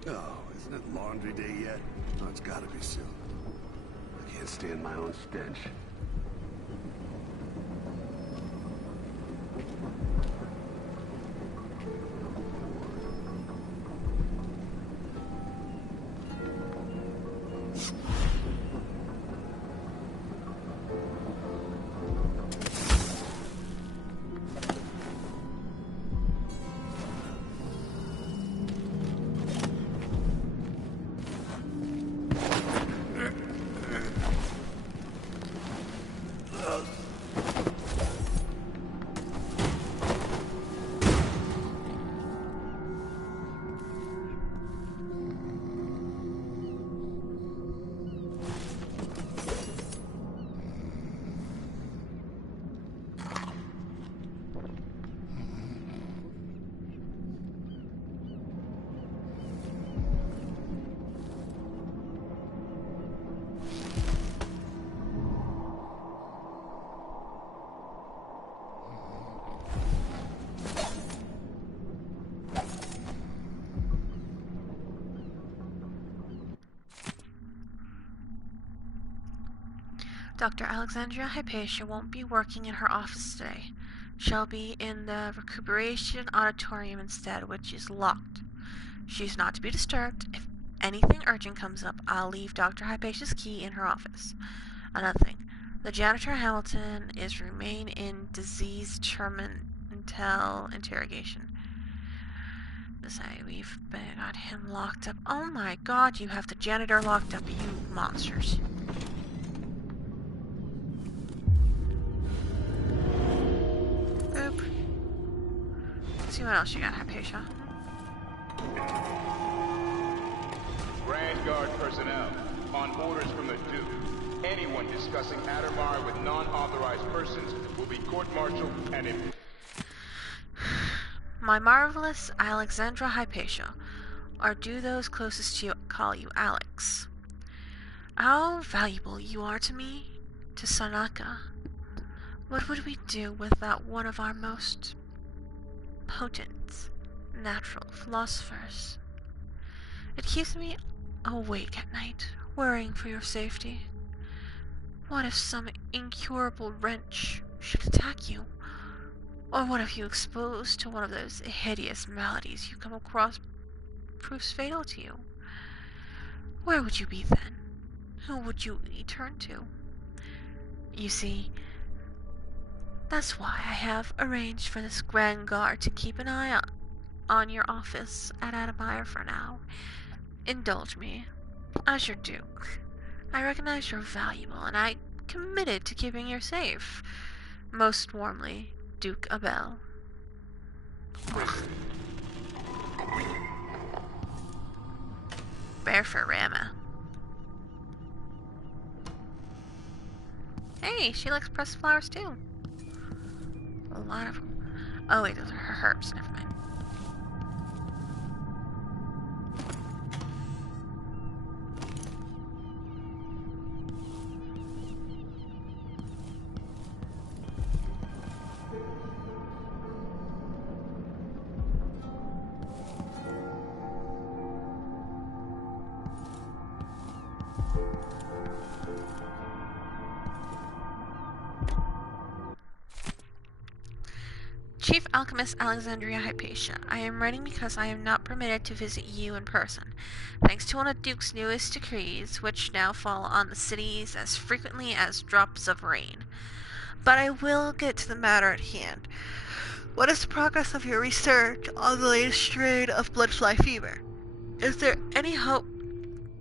Oh, isn't it laundry day yet? Oh, it's gotta be soon. I can't stand my own stench. Dr. Alexandria Hypatia won't be working in her office today. She'll be in the recuperation auditorium instead, which is locked. She's not to be disturbed. If anything urgent comes up, I'll leave Dr. Hypatia's key in her office. Another thing, the janitor Hamilton is remain in disease until interrogation. Say we've got him locked up. Oh my god, you have the janitor locked up, you monsters. Boop. Let's see what else you got, Hypatia. Grand Guard personnel, on orders from the Duke, anyone discussing Addermire with non-authorized persons will be court-martialed and imprisoned. My marvelous Alexandra Hypatia, or do those closest to you call you Alex. How valuable you are to me, to Sanaka. What would we do without one of our most potent natural philosophers? It keeps me awake at night, worrying for your safety? What if some incurable wrench should attack you? Or what if you exposed to one of those hideous maladies you come across proves fatal to you? Where would you be then? Who would you turn to? You see, that's why I have arranged for this Grand Guard to keep an eye on your office at Admire for now. Indulge me. As your Duke, I recognize you're valuable, and I'm committed to keeping you safe. Most warmly, Duke Abel. Barefoot Rama. Hey, she likes pressed flowers too. A lot of them. Oh wait, those are her herbs. Never mind. Chief Alchemist Alexandria Hypatia, I am writing because I am not permitted to visit you in person, thanks to one of Duke's newest decrees, which now fall on the cities as frequently as drops of rain. But I will get to the matter at hand. What is the progress of your research on the latest strain of bloodfly fever? Is there any hope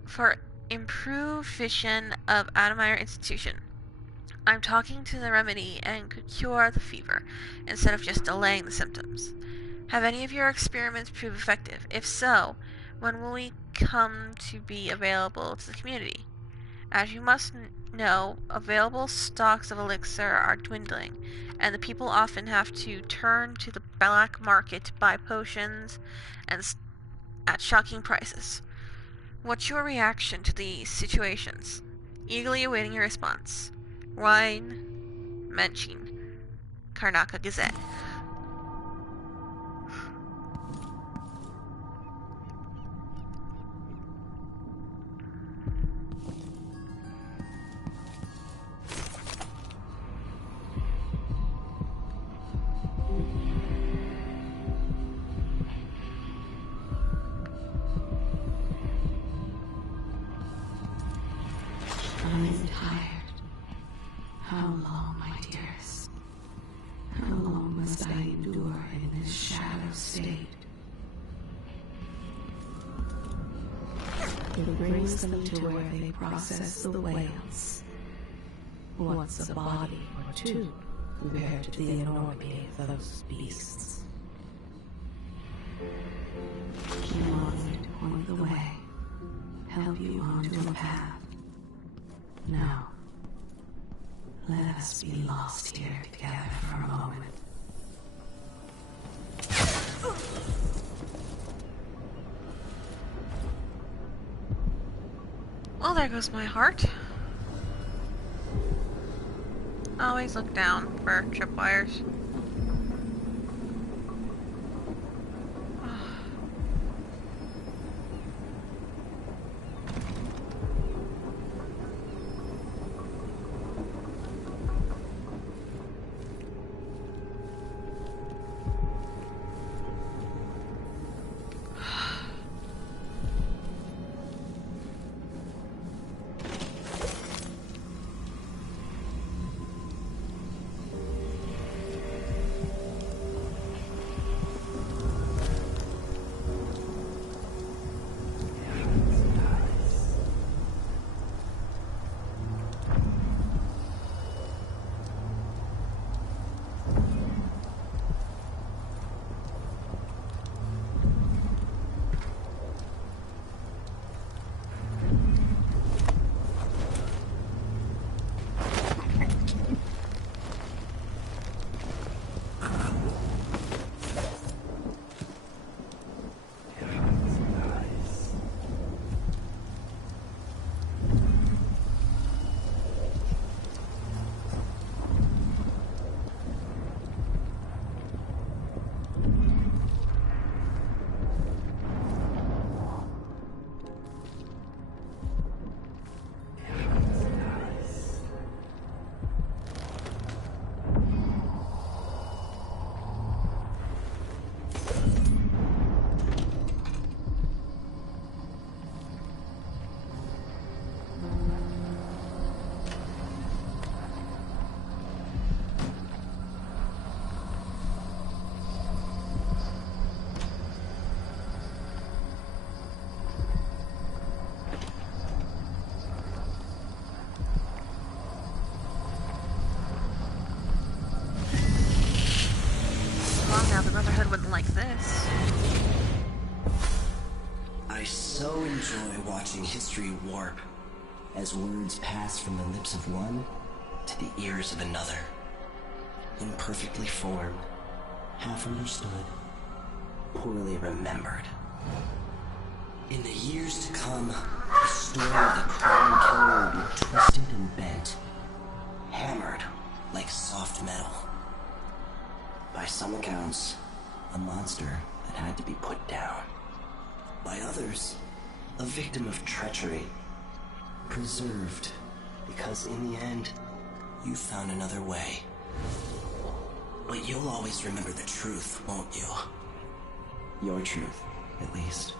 for improved vision of Admire Institution? I'm talking to the remedy and could cure the fever, instead of just delaying the symptoms. Have any of your experiments proved effective? If so, when will we come to be available to the community? As you must know, available stocks of elixir are dwindling, and the people often have to turn to the black market to buy potions and at shocking prices. What's your reaction to these situations? Eagerly awaiting your response. Ryan Menchin, Karnaka Gazette. I'm tired. How long, my dearest? How long must I endure in this shadow state? It brings them to where they process the whales. What's a body or two compared to the enormity of those beasts? Keep on to point the way, help you onto a path. Now, let us be lost here together for a moment. Well, there goes my heart. Always look down for tripwires. enjoy watching history warp as words pass from the lips of one to the ears of another. Imperfectly formed, half understood, poorly remembered. In the years to come, the story of the crime killer will be twisted and bent, hammered like soft metal. By some accounts, a monster that had to be put down. By others, a victim of treachery, preserved because in the end, you found another way. But you'll always remember the truth, won't you? Your truth, at least.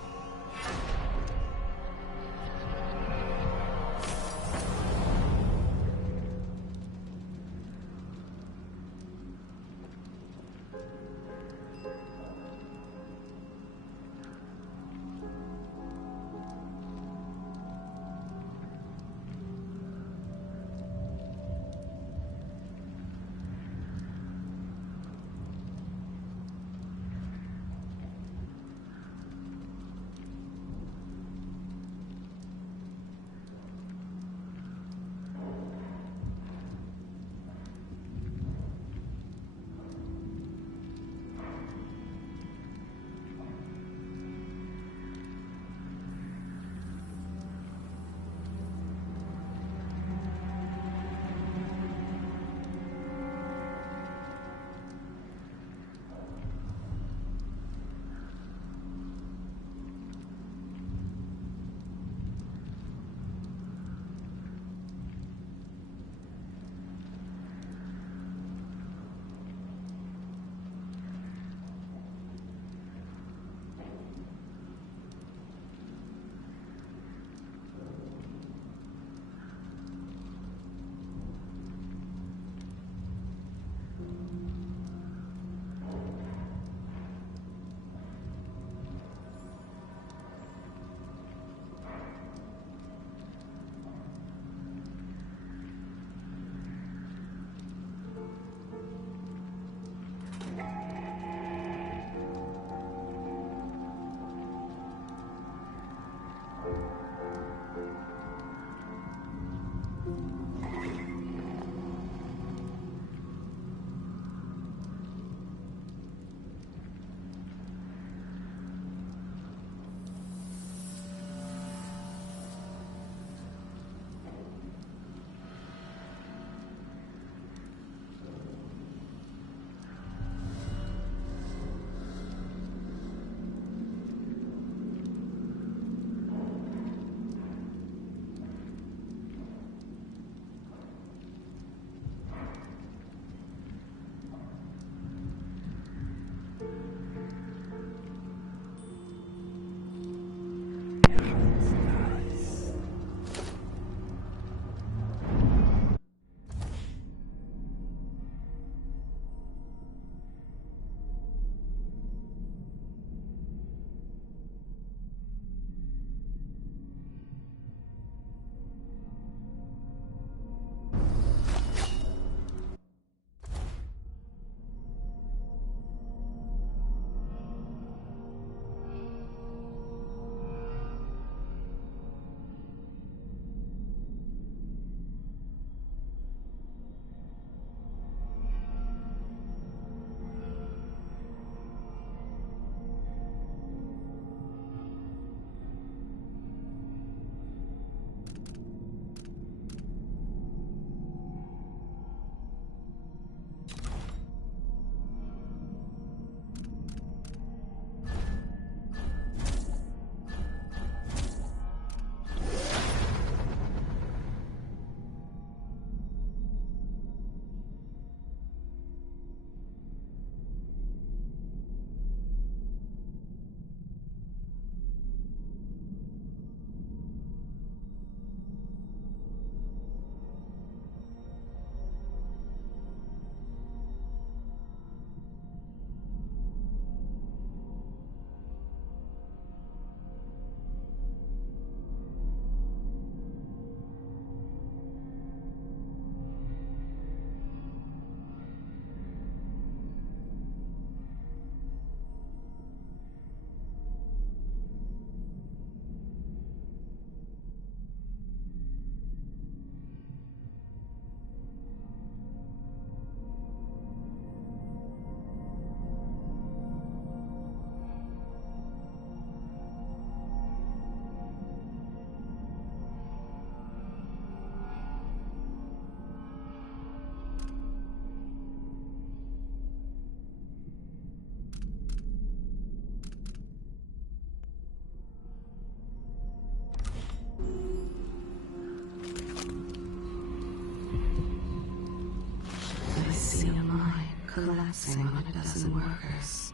collapsing on a dozen workers.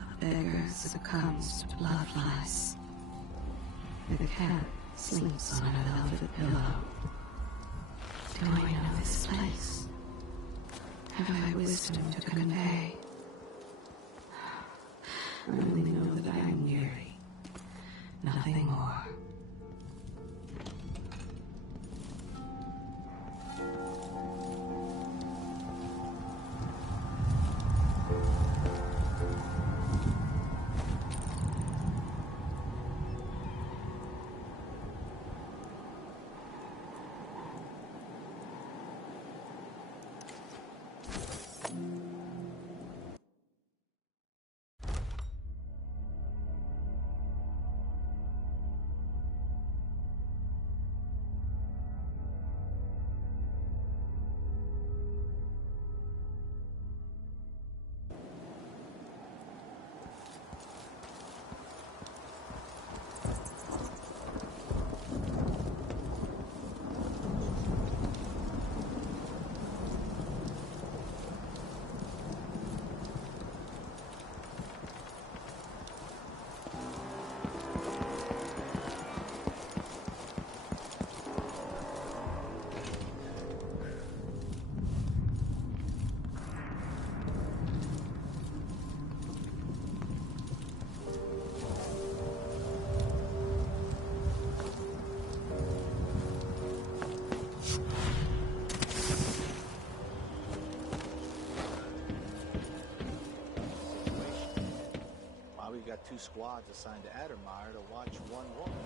A beggar succumbs to blood flies. The cat sleeps on a velvet pillow. Do I know this place? Have I wisdom to convey? I only know that I am weary. Nothing more. Got 2 squads assigned to Addermeyer to watch one woman.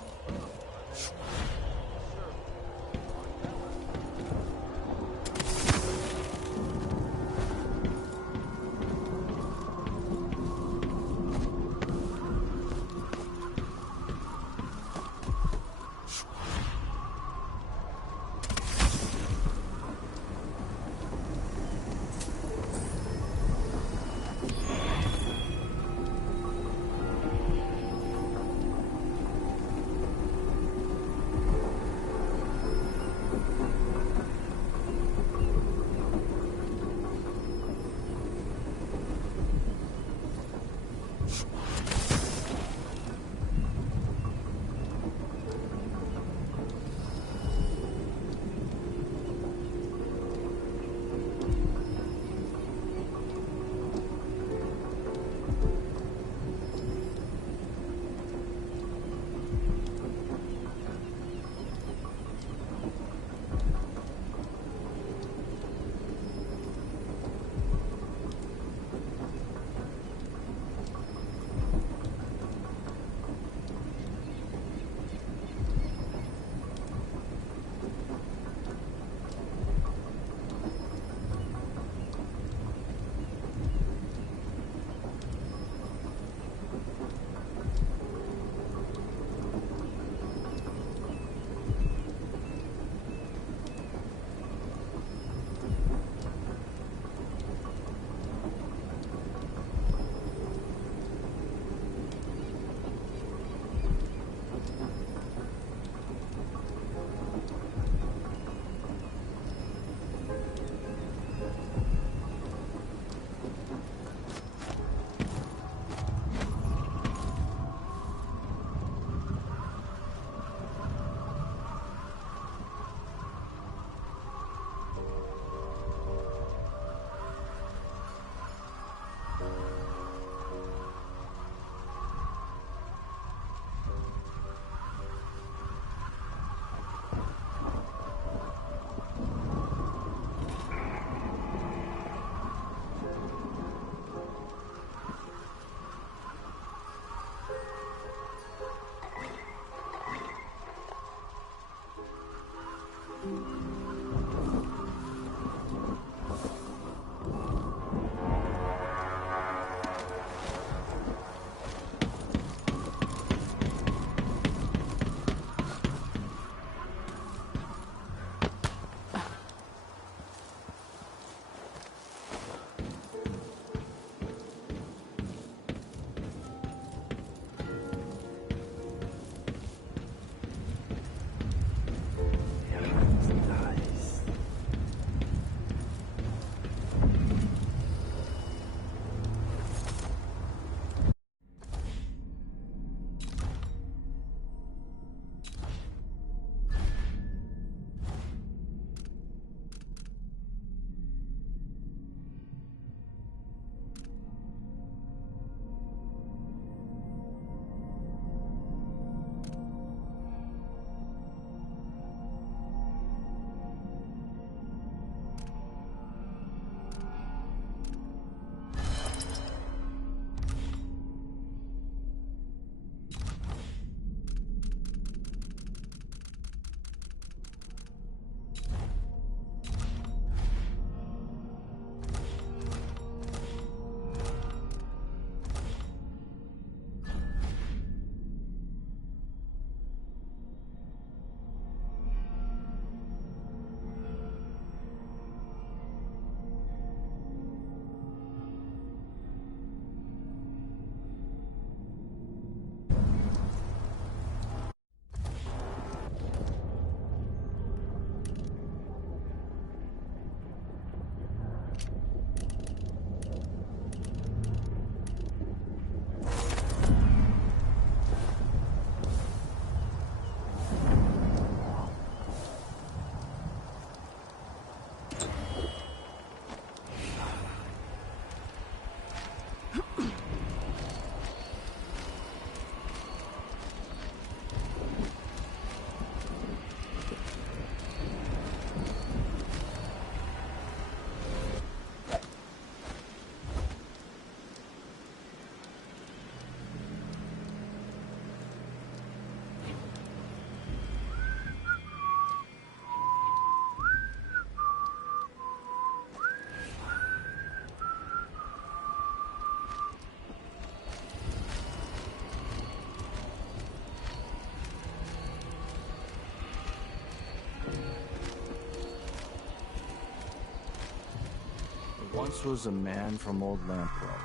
Once was a man from Old Lamprow.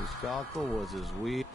His cockle was as weak.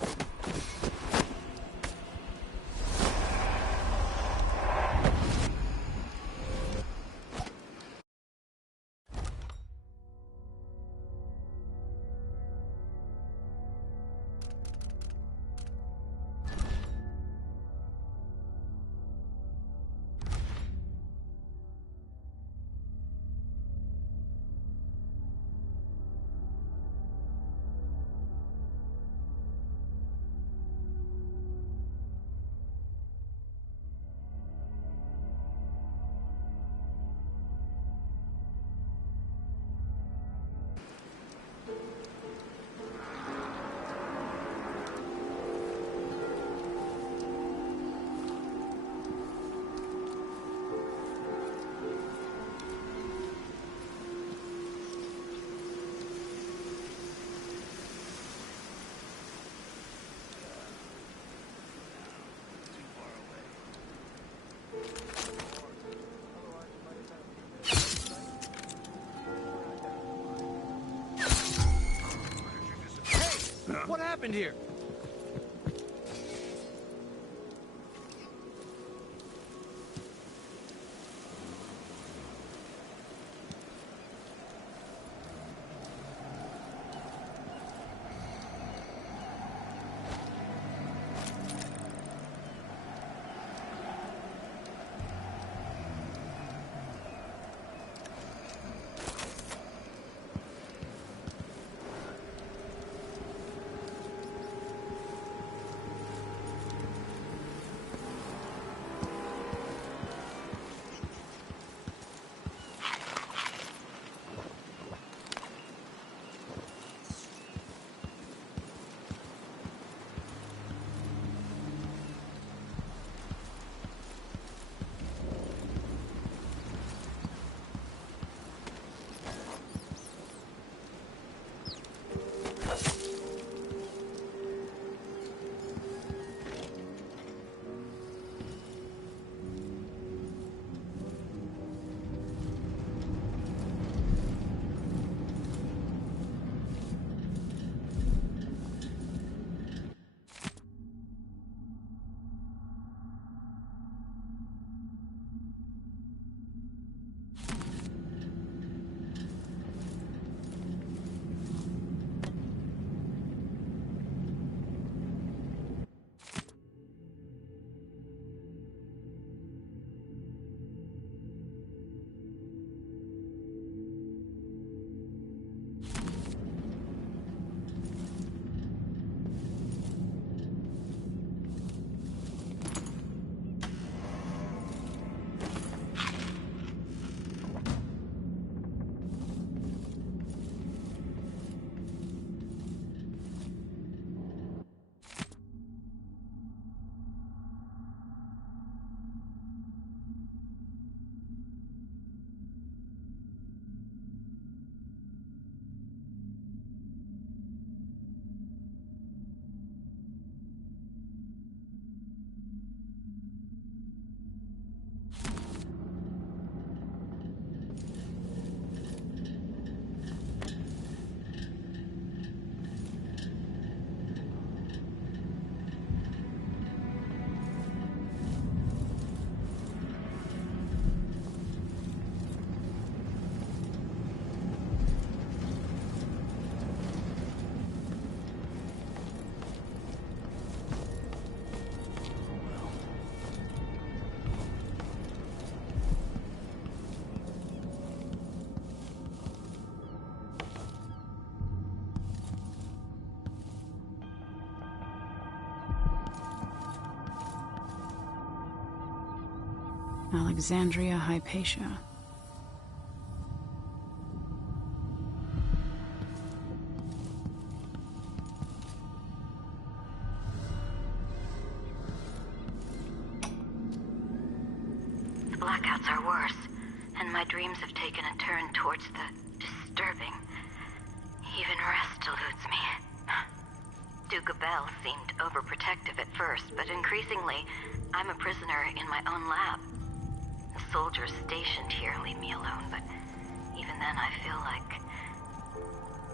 What happened here? Alexandria Hypatia. The blackouts are worse, and my dreams have taken a turn towards the disturbing. Even rest eludes me. Duke Bell seemed overprotective at first, but increasingly, I'm a prisoner in my own lab. The soldiers stationed here leave me alone, but even then I feel like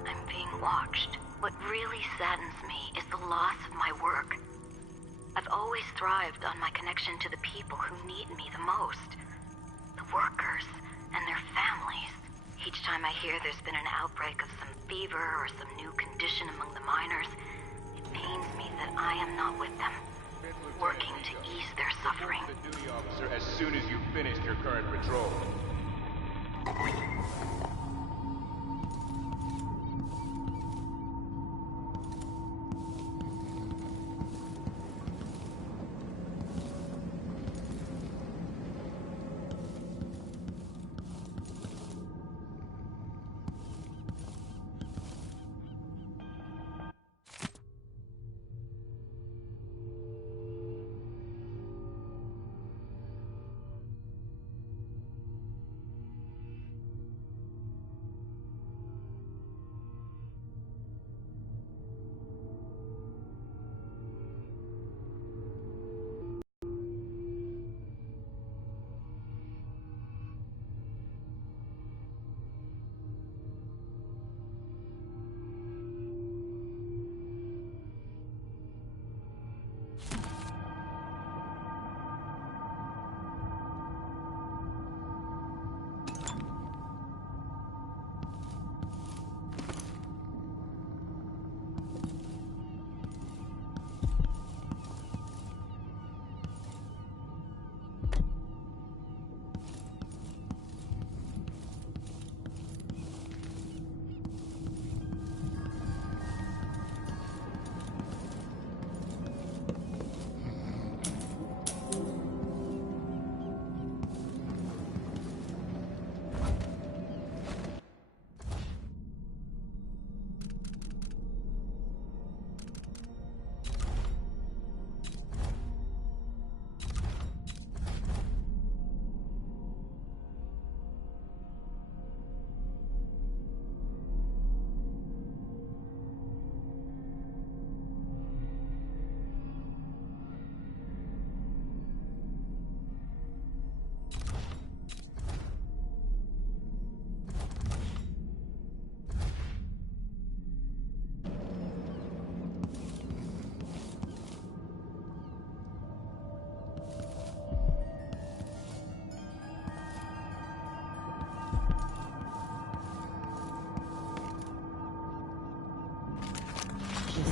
I'm being watched. What really saddens me is the loss of my work. I've always thrived on my connection to the people who need me the most. The workers and their families. Each time I hear there's been an outbreak of some fever or some new condition among the miners, it pains me that I am not with them, working to ease their suffering. The duty officer as soon as you've finished your current patrol.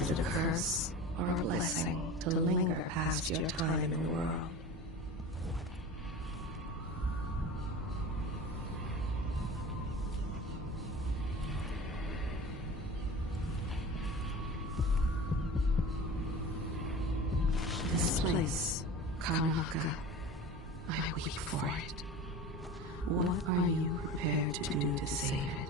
Is it a curse or a blessing to linger past your time in the world? This place, Kanaka, I weep for it. What are you prepared to do to save it?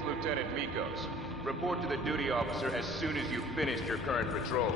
Detective Lieutenant Mikos. Report to the duty officer as soon as you've finished your current patrol.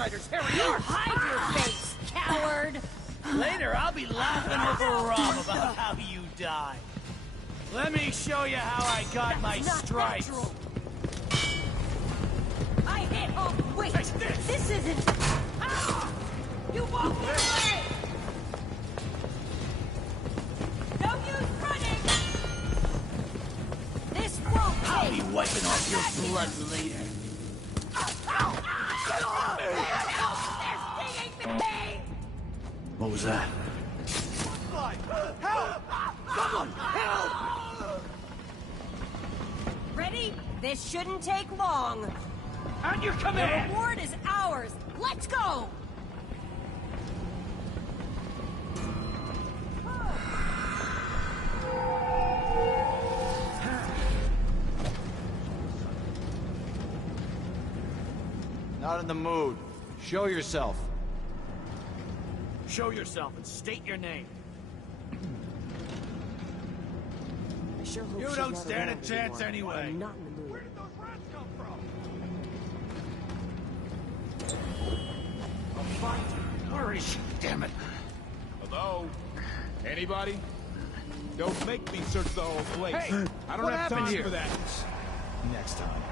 outsiders, hurry up! Hide your face, coward! Later, I'll be laughing over rum about how you died. Let me show you how I got my stripes. Natural. I hit home. Wait, this isn't. Ah! You won't get away. No use running. This won't. I'll be wiping off your blood later. What was that? Help! Someone, help! Ready? This shouldn't take long. On your command! The reward is ours. Let's go! Not in the mood. Show yourself. Show yourself and state your name. sure hope You she's don't not stand a around chance anymore. anyway. I'm not in the mood. Where did those rats come from? I'll find her. Where is she? Damn it. Hello? Anybody? Don't make me search the whole place. Hey, I don't what have happened time here? for that. Next time.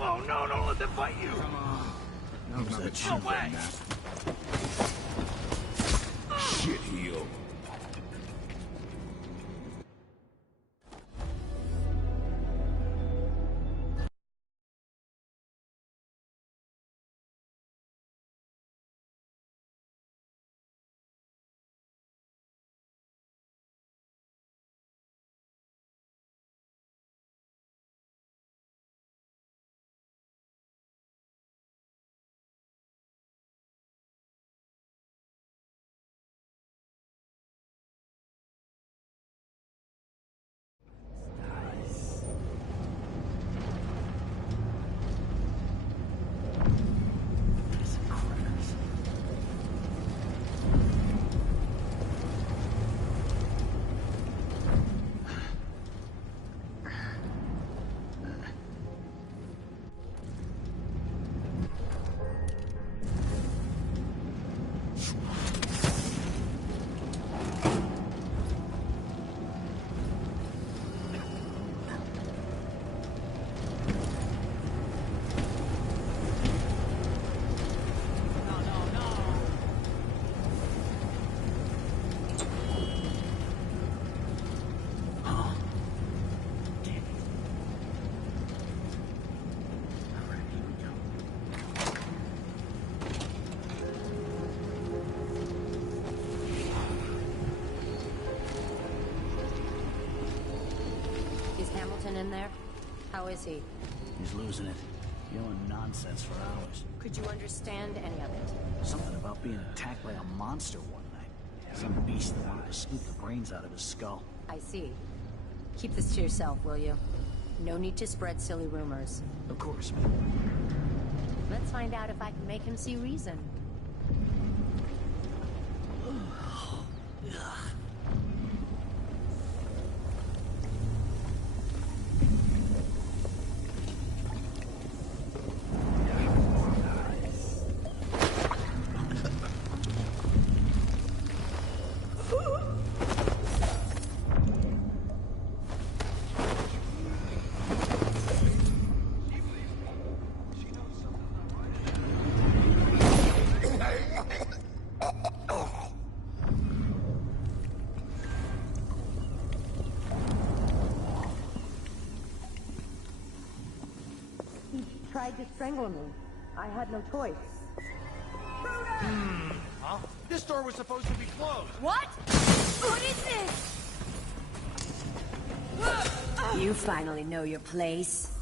Oh no, don't let them bite you. Come on. Who's that No way. Shit heel. Is Hamilton in there? How is he? He's losing it. Yelling nonsense for hours. Could you understand any of it? Something about being attacked by a monster one night. Some beast that wanted to scoop the brains out of his skull. I see. Keep this to yourself, will you? No need to spread silly rumors. Of course. Let's find out if I can make him see reason. Tried to strangle me. I had no choice. Huh? This door was supposed to be closed. What? What is this? You finally know your place.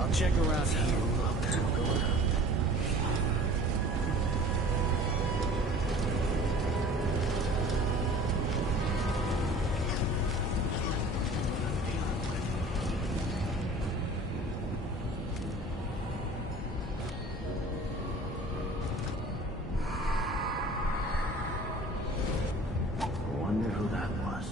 I'll check around here. Wonder who that was.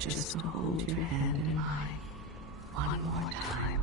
just to hold your hand in mine one more time.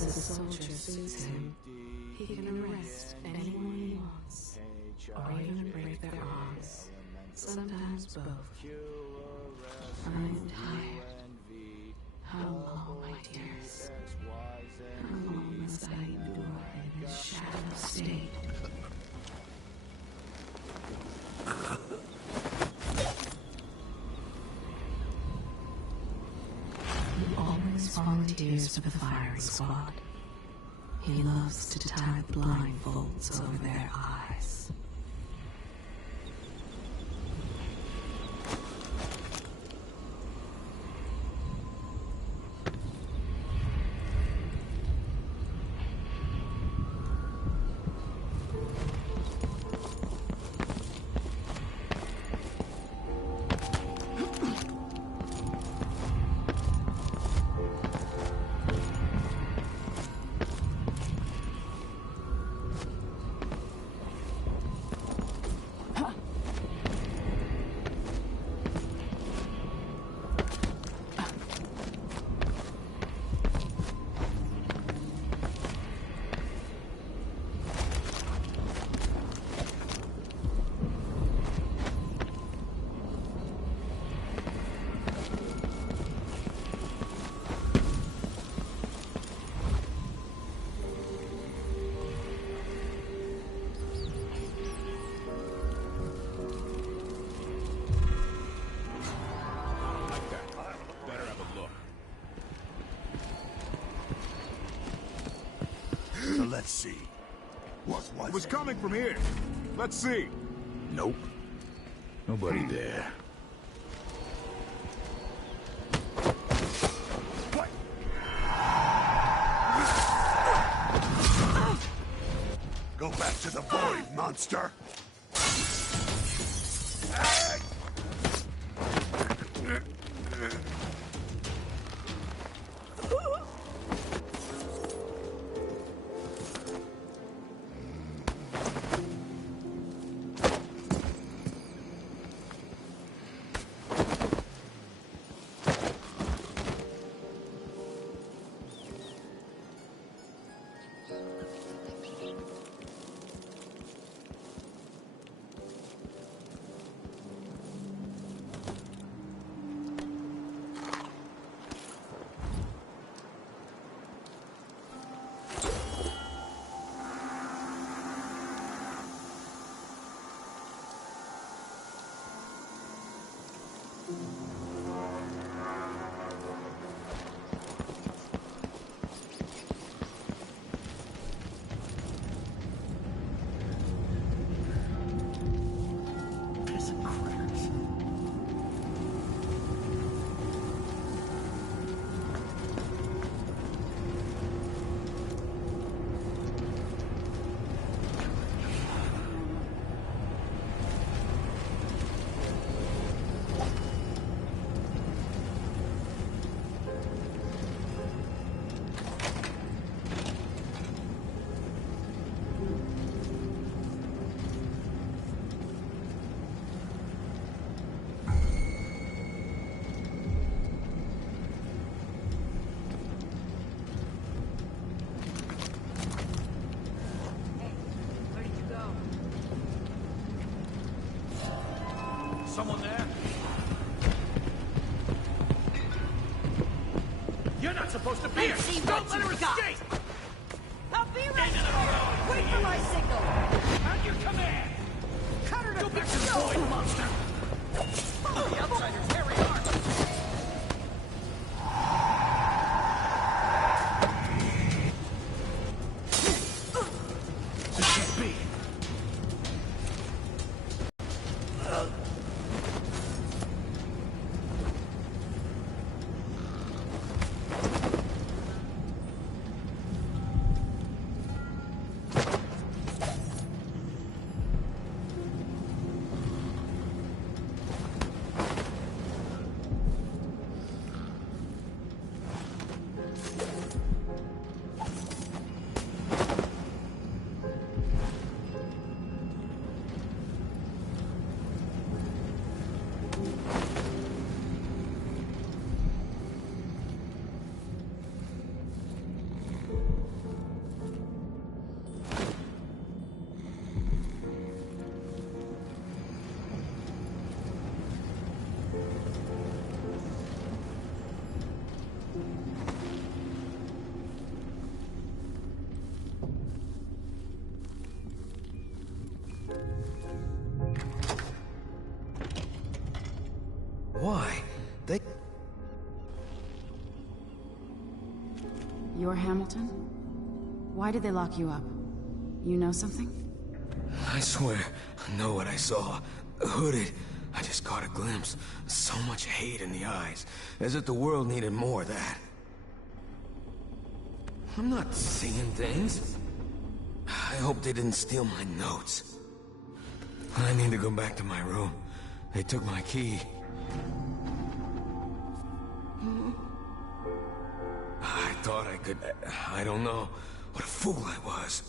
As a soldier suits him, he can arrest anyone he wants, or even break their arms. Sometimes both. I'm tired. How long, my dears? How long must I endure in this shadow state? He always volunteers for the firing squad. He loves to tie blindfolds over their eyes. Let's see. What was It was it? coming from here. Let's see. Nope. Nobody there. What? Go back to the void, monster! Someone there? You're not supposed to be here! See Don't what let her you got. escape! I'll be right Into the road! Wait for my signal! At your command! Cut her to Go back to the pieces. void, monster! Follow the outsiders, here we are! This can't be! You're Hamilton? Why did they lock you up? You know something? I swear, I know what I saw. Hooded. I just caught a glimpse. So much hate in the eyes. As if the world needed more of that. I'm not seeing things. I hope they didn't steal my notes. I need to go back to my room. They took my key. I thought I could... I don't know. What a fool I was.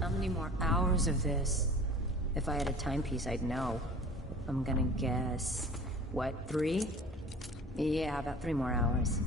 How many more hours of this? If I had a timepiece, I'd know. I'm gonna guess... what, 3? Yeah, about 3 more hours.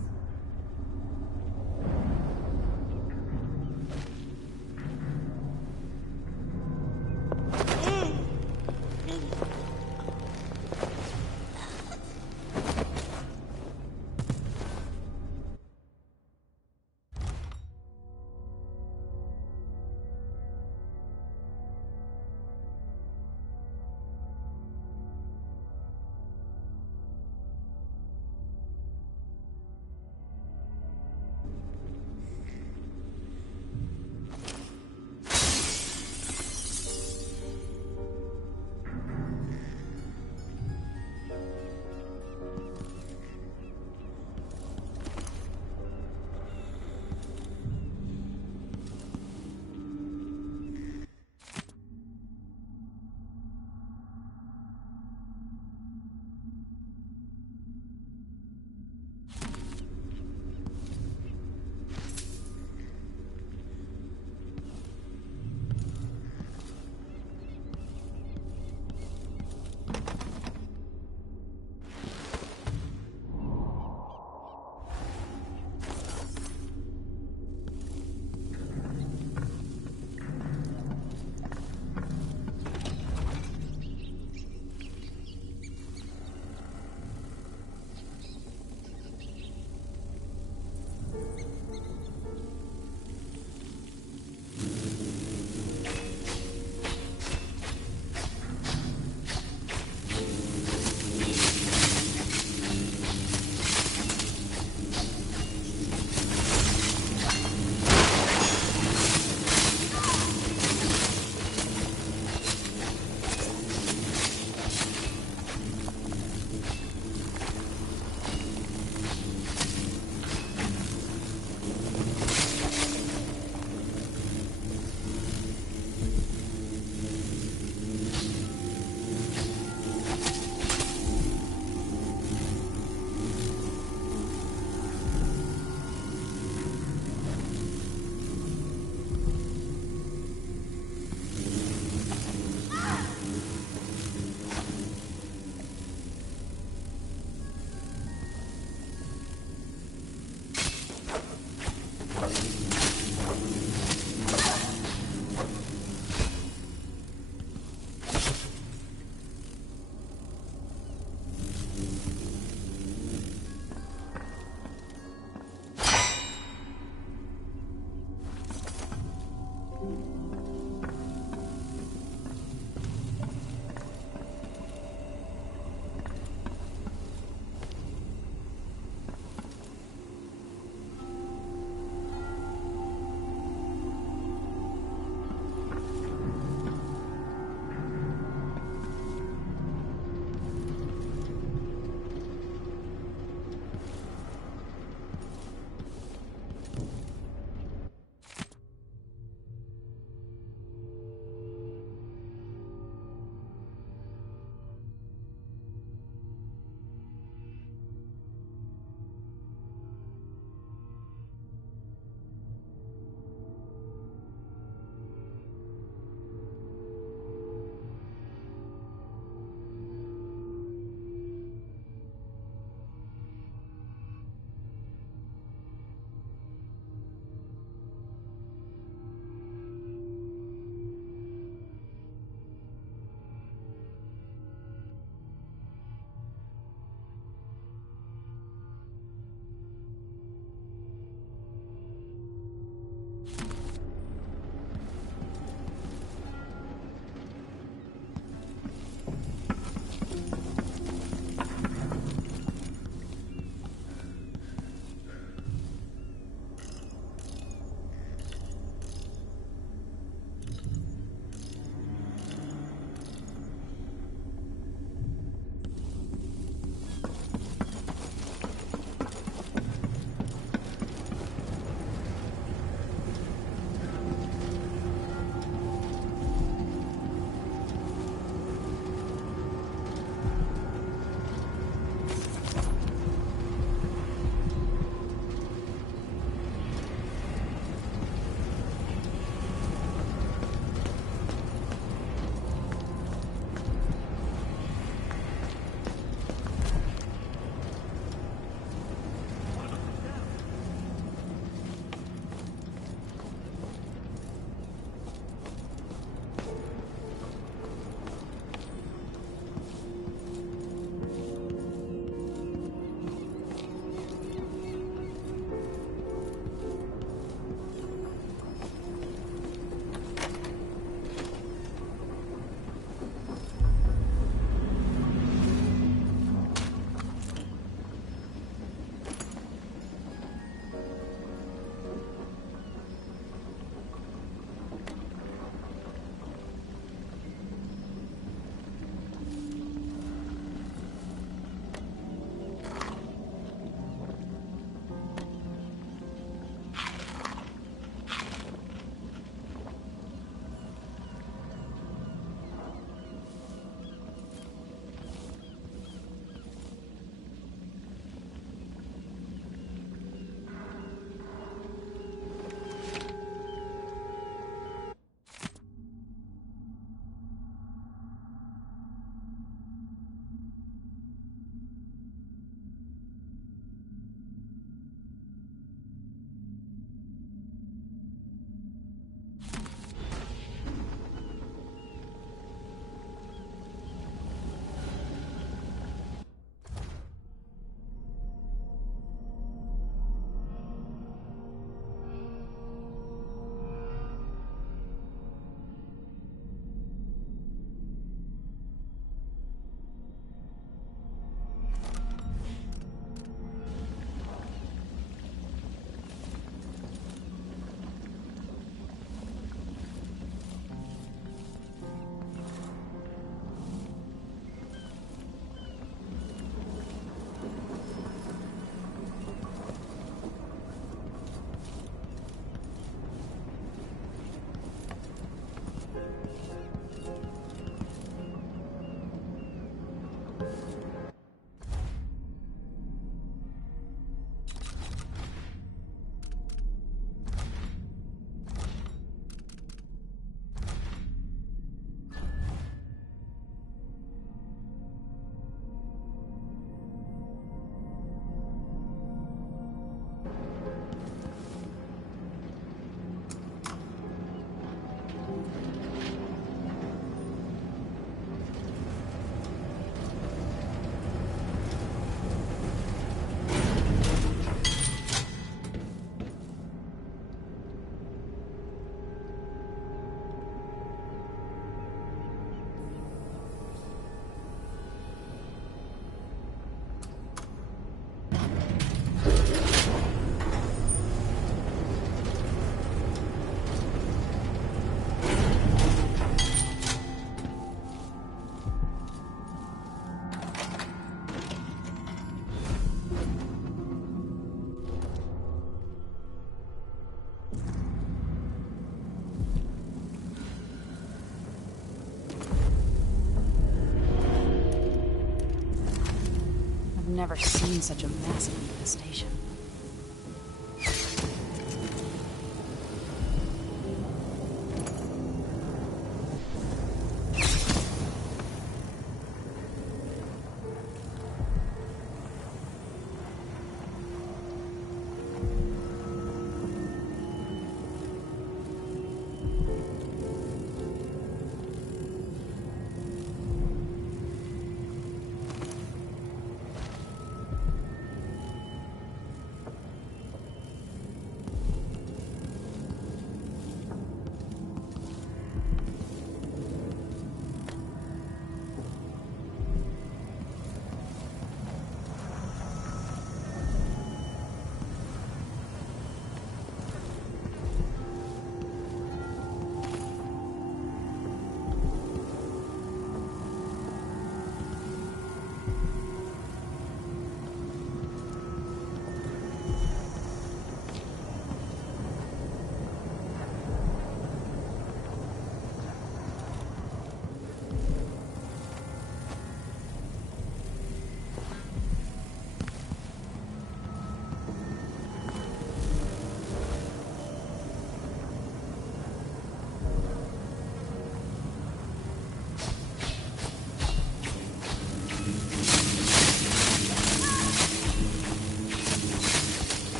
never seen such a massive infestation.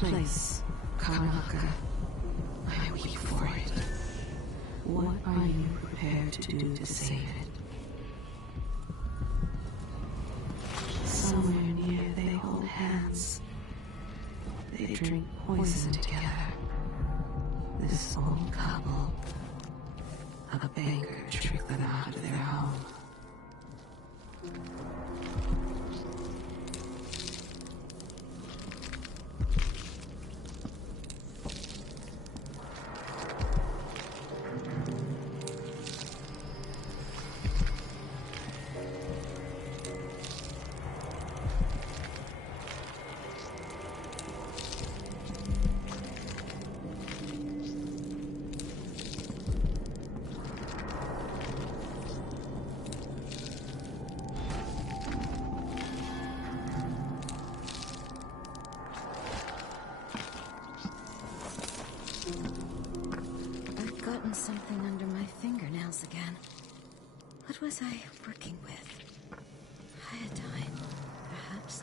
place, Karnaka. I weep for it. What are you prepared to do to save it? Somewhere near they hold hands. They drink poison together. This old couple. A banker tricked them out of their home. I've gotten something under my fingernails again. What was I working with? Iodine, perhaps?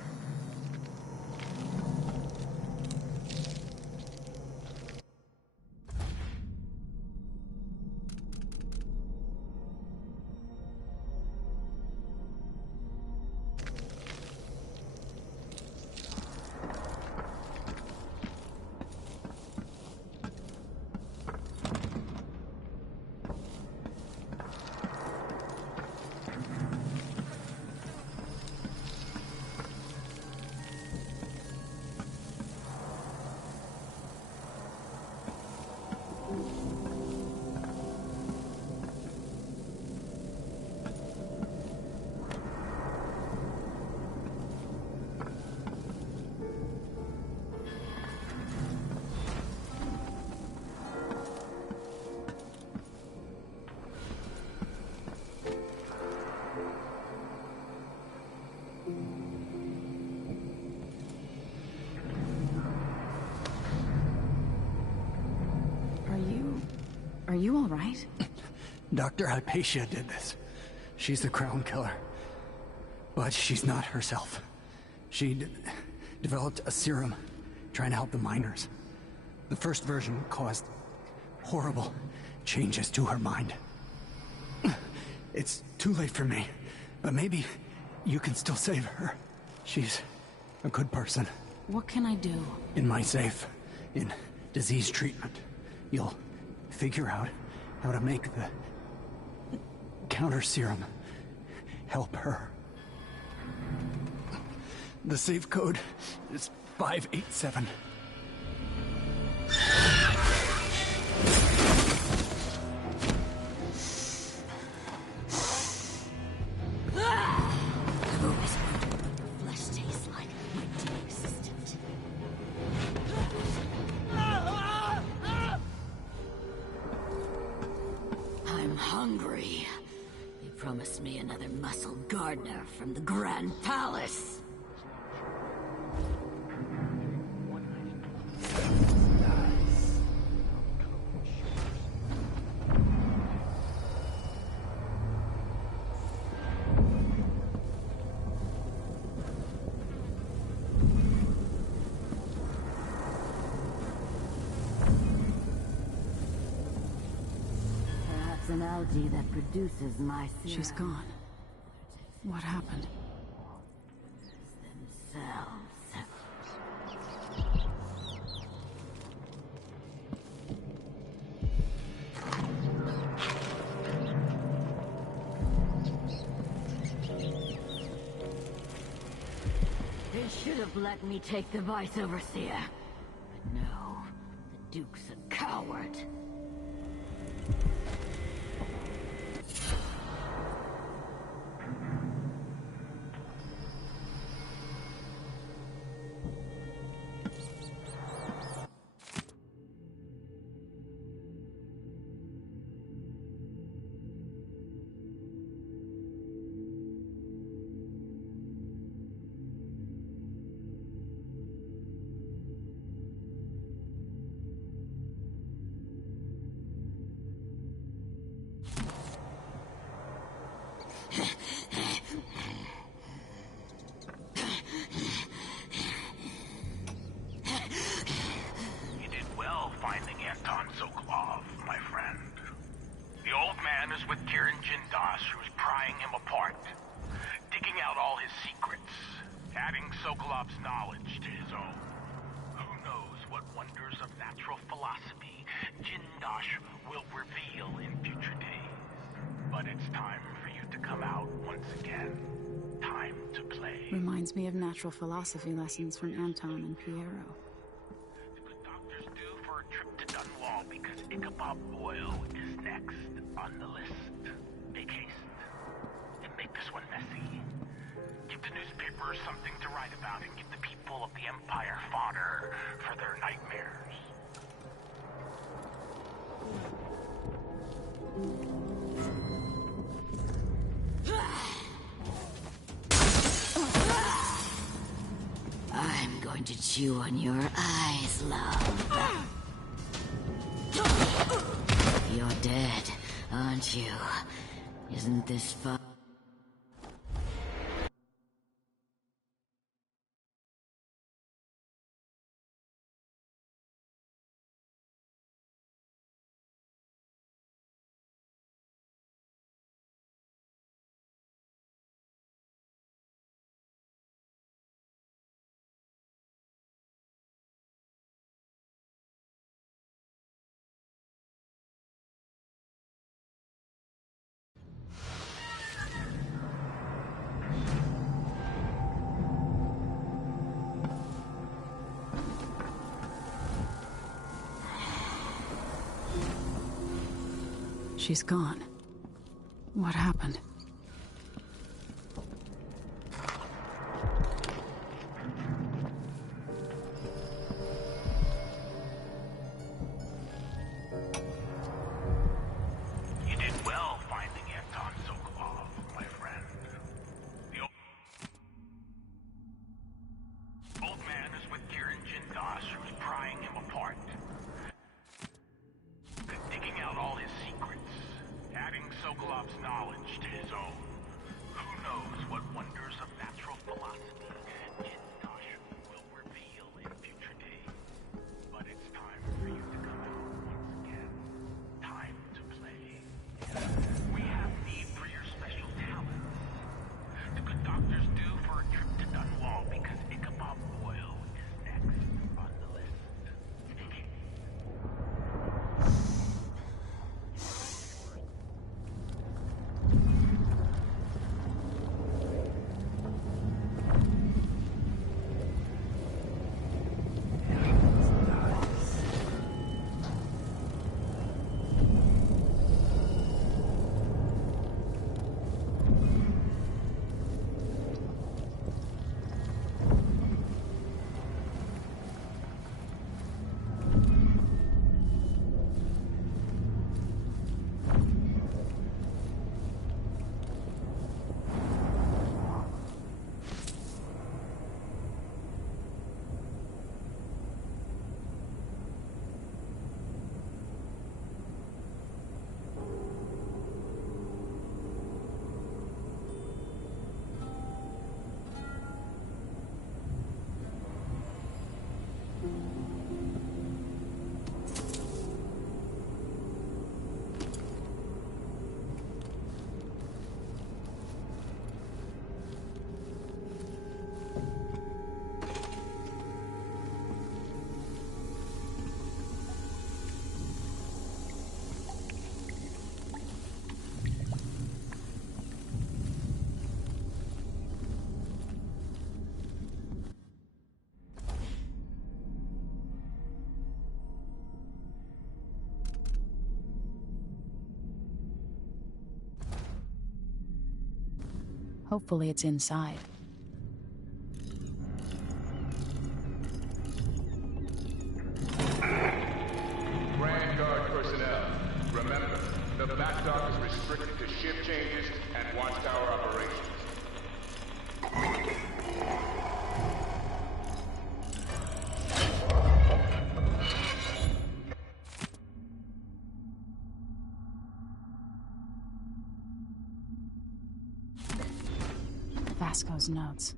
Are you all right? Dr. Hypatia did this. She's the crown killer. But she's not herself. She developed a serum trying to help the miners. The first version caused horrible changes to her mind. It's too late for me, but maybe you can still save her. She's a good person. What can I do? In my safe, in disease treatment, you'll figure out how to make the counter serum help her. The safe code is 587. I've always wondered what your flesh tastes like, my dear assistant. I'm hungry. You promised me another muscle gardener from the Grand Palace. Perhaps an algae that produces my serum. She's gone. What happened? Themselves. They should have let me take the Vice Overseer. But no, the Duke's a coward. Sokolov's knowledge to his own. Who knows what wonders of natural philosophy Jindosh will reveal in future days. But it's time for you to come out once again. Time to play. Reminds me of natural philosophy lessons from Anton and Piero. The good doctor's due for a trip to Dunwall because Ichabod Boyle is next on the list. Make haste. And make this one messy. Give the newspapers something to write about and give the people of the Empire fodder for their nightmares. I'm going to chew on your eyes, love. You're dead, aren't you? Isn't this fun? She's gone. What happened? You did well finding Anton Sokolov, my friend. The old man is with Kieran Jindosh, who's prying him apart. Digging out all his secrets, adding Sokolov's knowledge to his own. Who knows what wonders of natural philosophy Jindosh will reveal in future days. But it's time for you to come out once again. Time to play. We have need for your special talents. The good doctor's due for a trip to Dunwall because Ichabod Boyle is next on the list. Hopefully it's inside. Grand Guard personnel, remember, the backdock is restricted to shift changes and watchtower operations. Vasco's notes.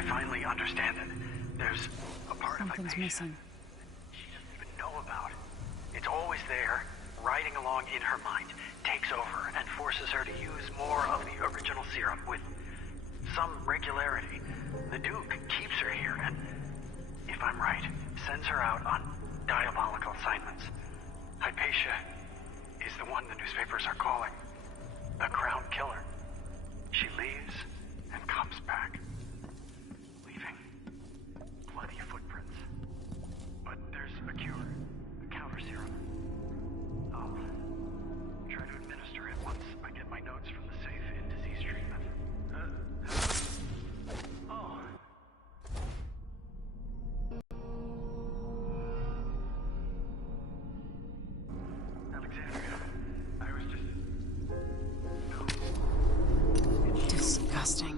I finally understand it. There's a part of Something's Hypatia missing. she doesn't even know about. It's always there, riding along in her mind, takes over, and forces her to use more of the original serum with some regularity. The Duke keeps her here, and, if I'm right, sends her out on diabolical assignments. Hypatia is the one the newspapers are calling the Crown Killer. She leaves and comes back, leaving bloody footprints. But there's a cure, a counter serum. I'll try to administer it once I get my notes from the safe in disease treatment. Oh. Alexandria, I was just... Disgusting.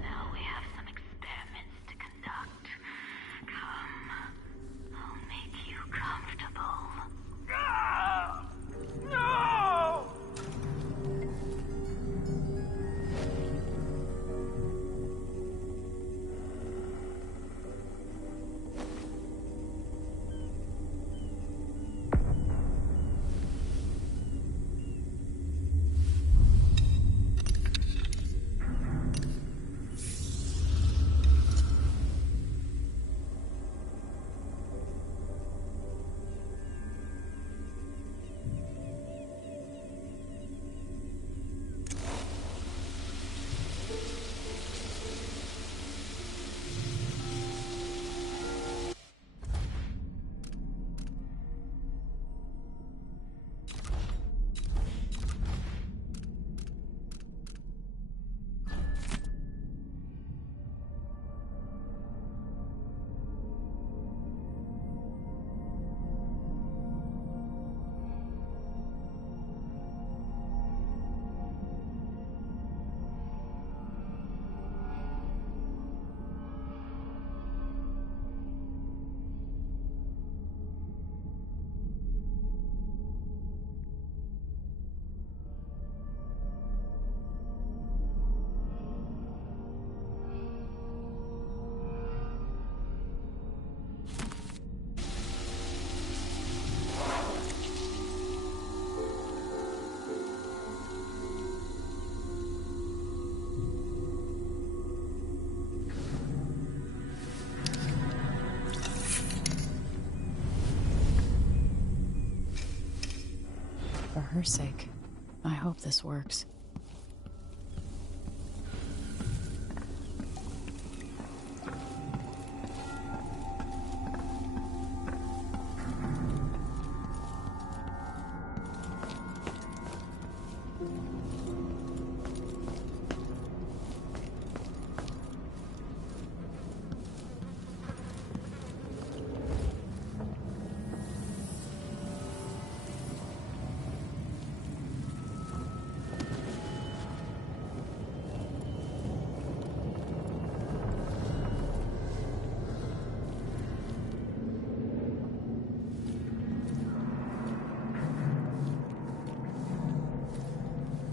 Now we have some experiments to conduct. Come. I'll make you comfortable. No! For her sake, I hope this works.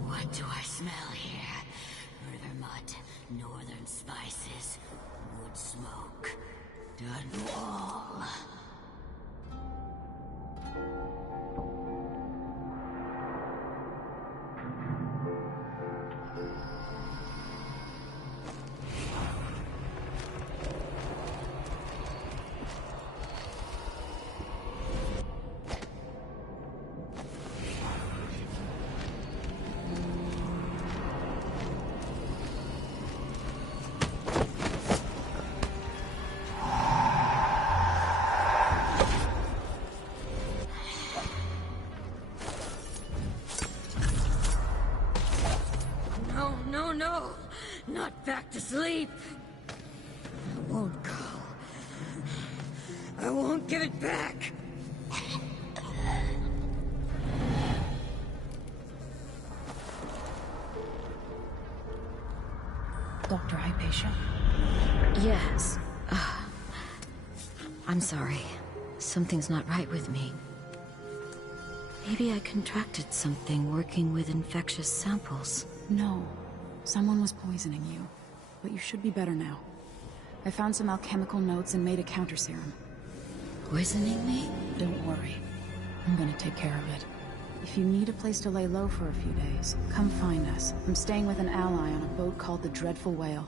What do I smell here? Bergamot, northern spices, wood smoke, done wall. No, no, no! Not back to sleep! I won't go. I won't give it back! Dr. Hypatia? Yes. I'm sorry. Something's not right with me. Maybe I contracted something working with infectious samples. No. Someone was poisoning you. But you should be better now. I found some alchemical notes and made a counter serum. Poisoning me? Don't worry. I'm gonna take care of it. If you need a place to lay low for a few days, come find us. I'm staying with an ally on a boat called the Dreadful Whale.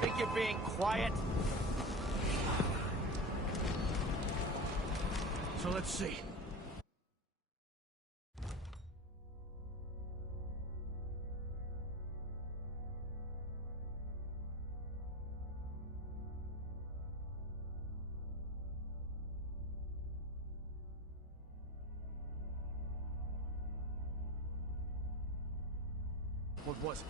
Think you're being quiet? So let's see. What was it?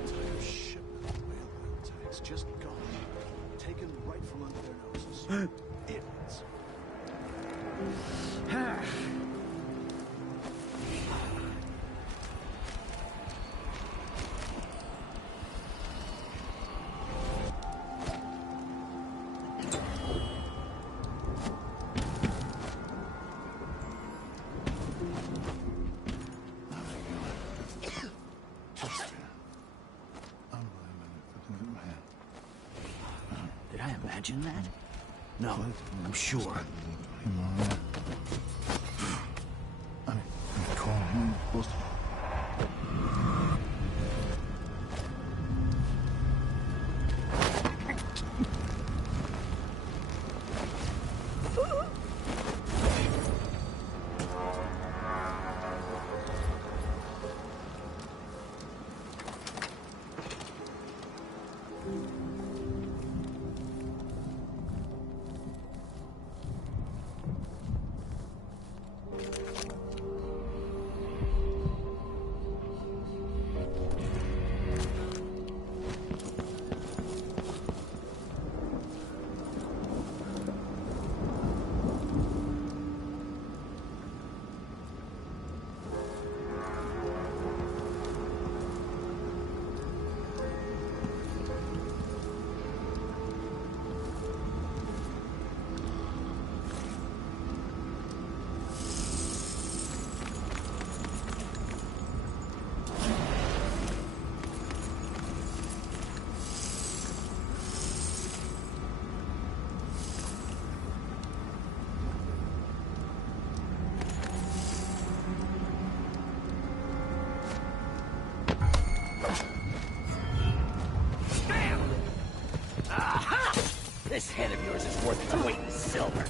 Entire shipment of whale oil tanks just gone. Taken right from under their noses. Idiots. Did I imagine that? No, I'm sure. is worth its weight in silver.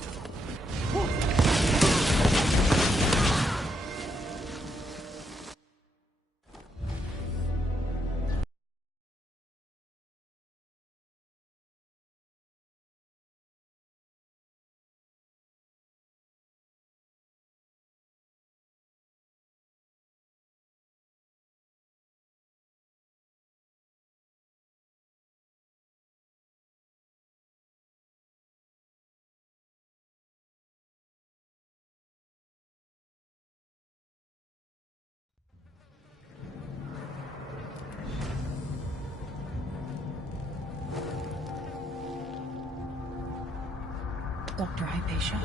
Dr. Hypatia.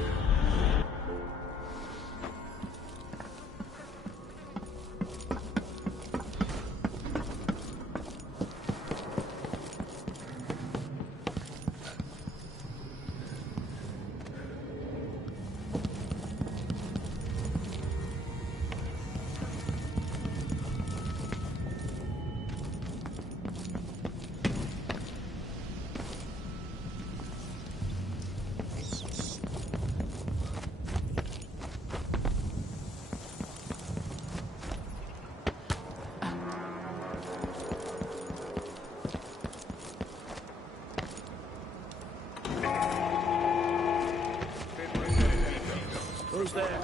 Who's there?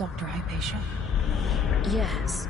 Dr. Hypatia? Yes.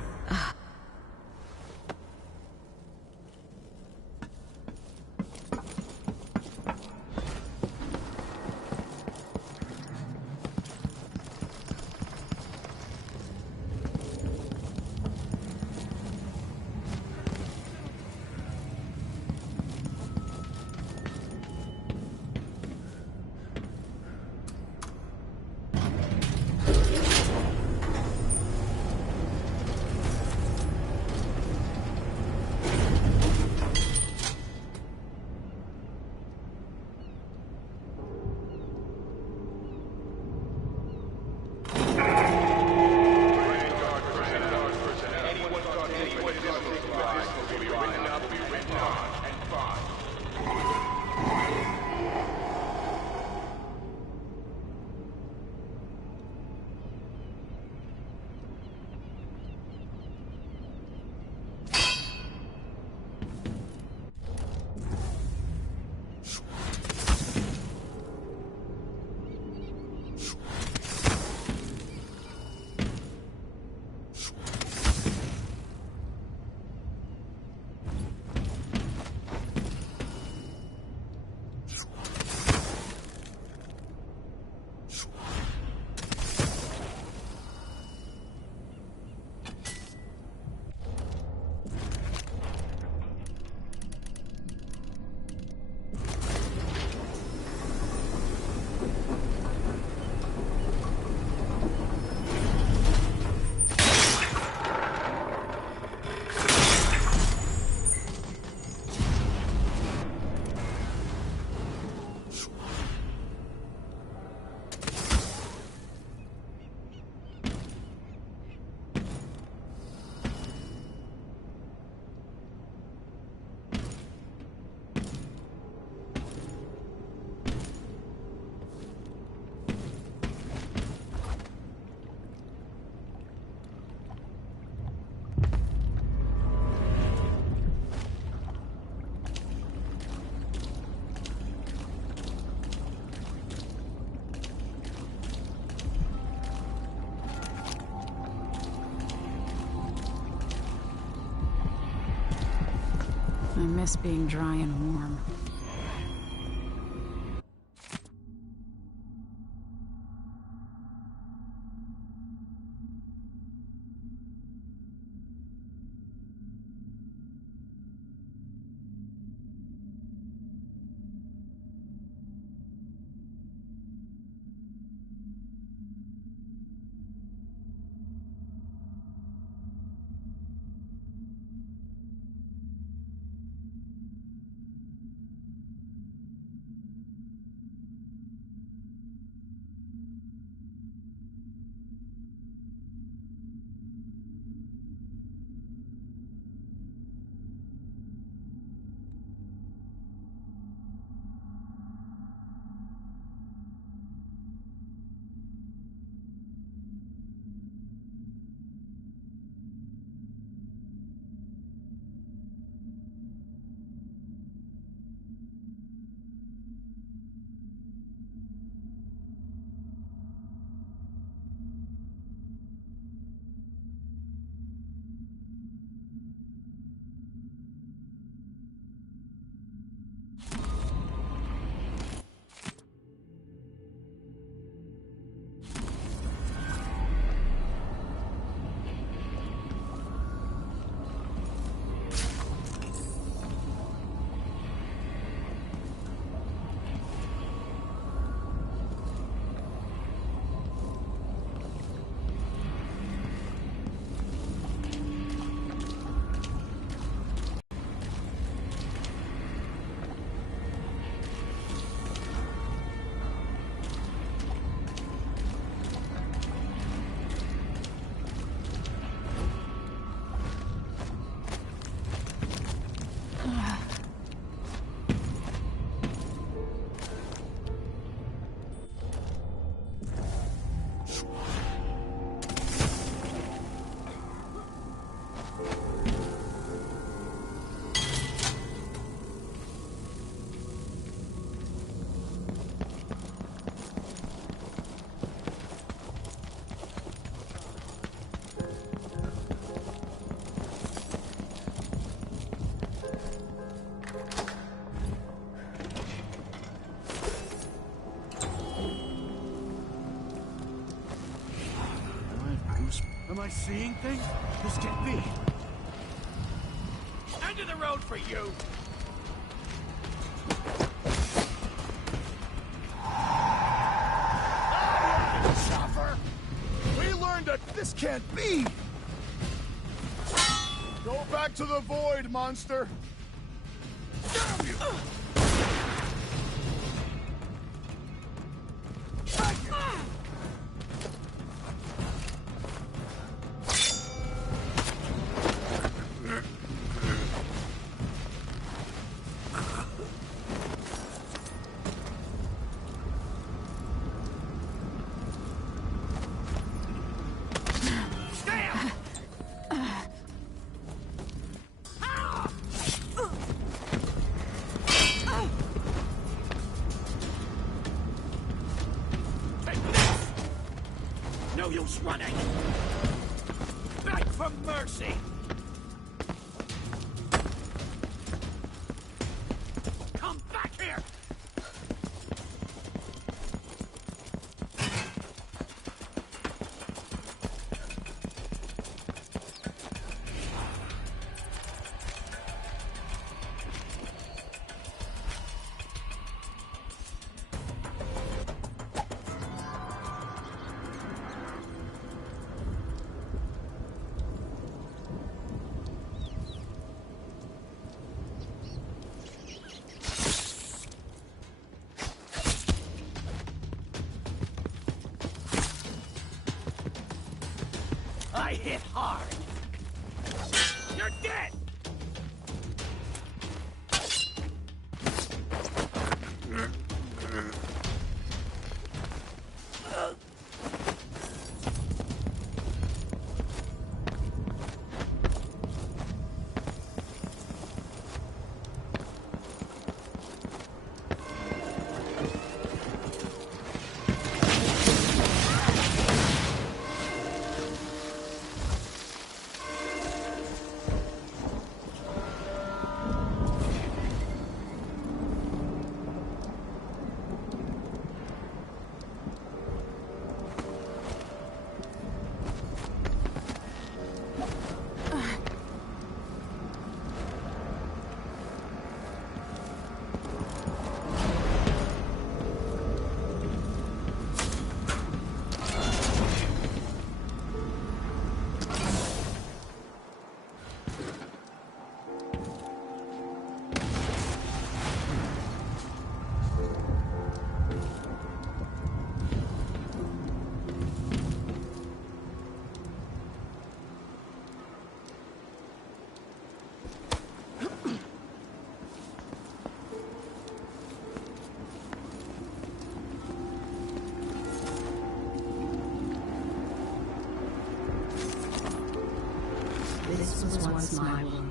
I miss being dry and warm. I seeing things? This can't be. End of the road for you! Suffer! We learned that this can't be! Go back to the void, monster! Damn you! No use running! Beg for mercy! Come back here! I hit hard! You're dead! This was once my world.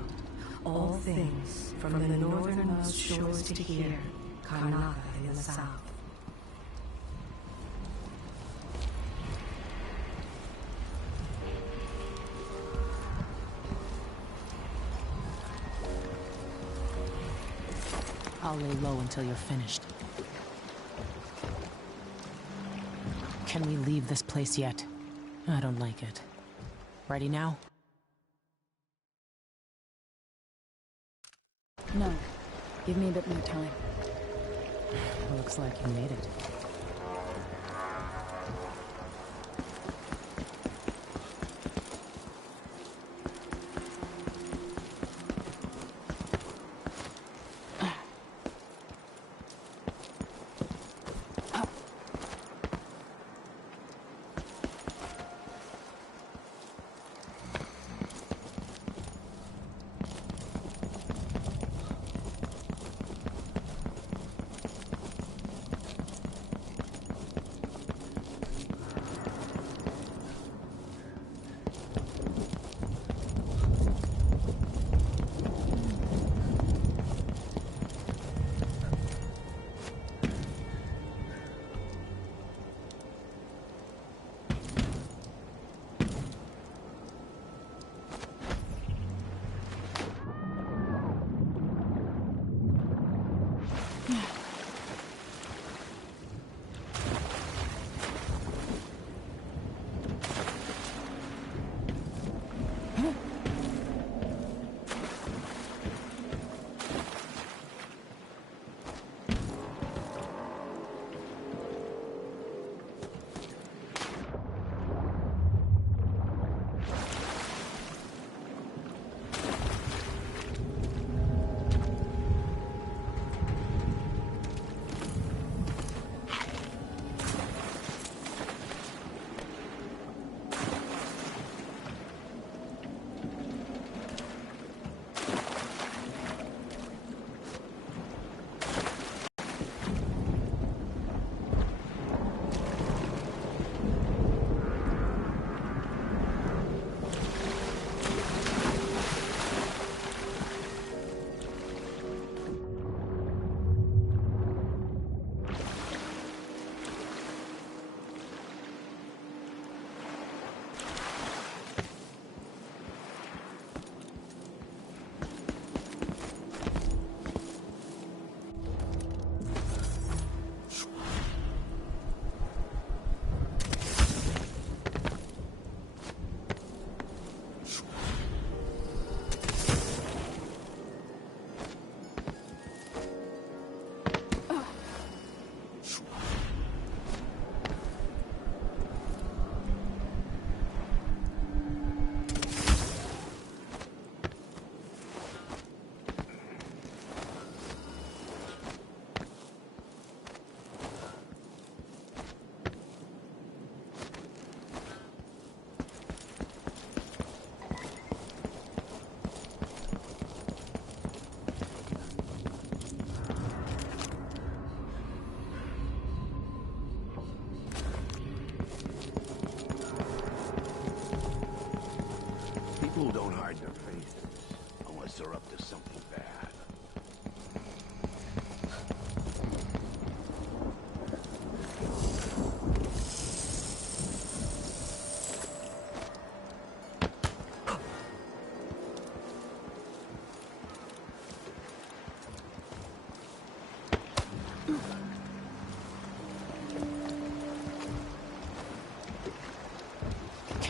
All things, from the northernmost shores to here, Karnaca in the south. I'll lay low until you're finished. Can we leave this place yet? I don't like it. Ready now? No. Give me a bit more time. Looks like you made it.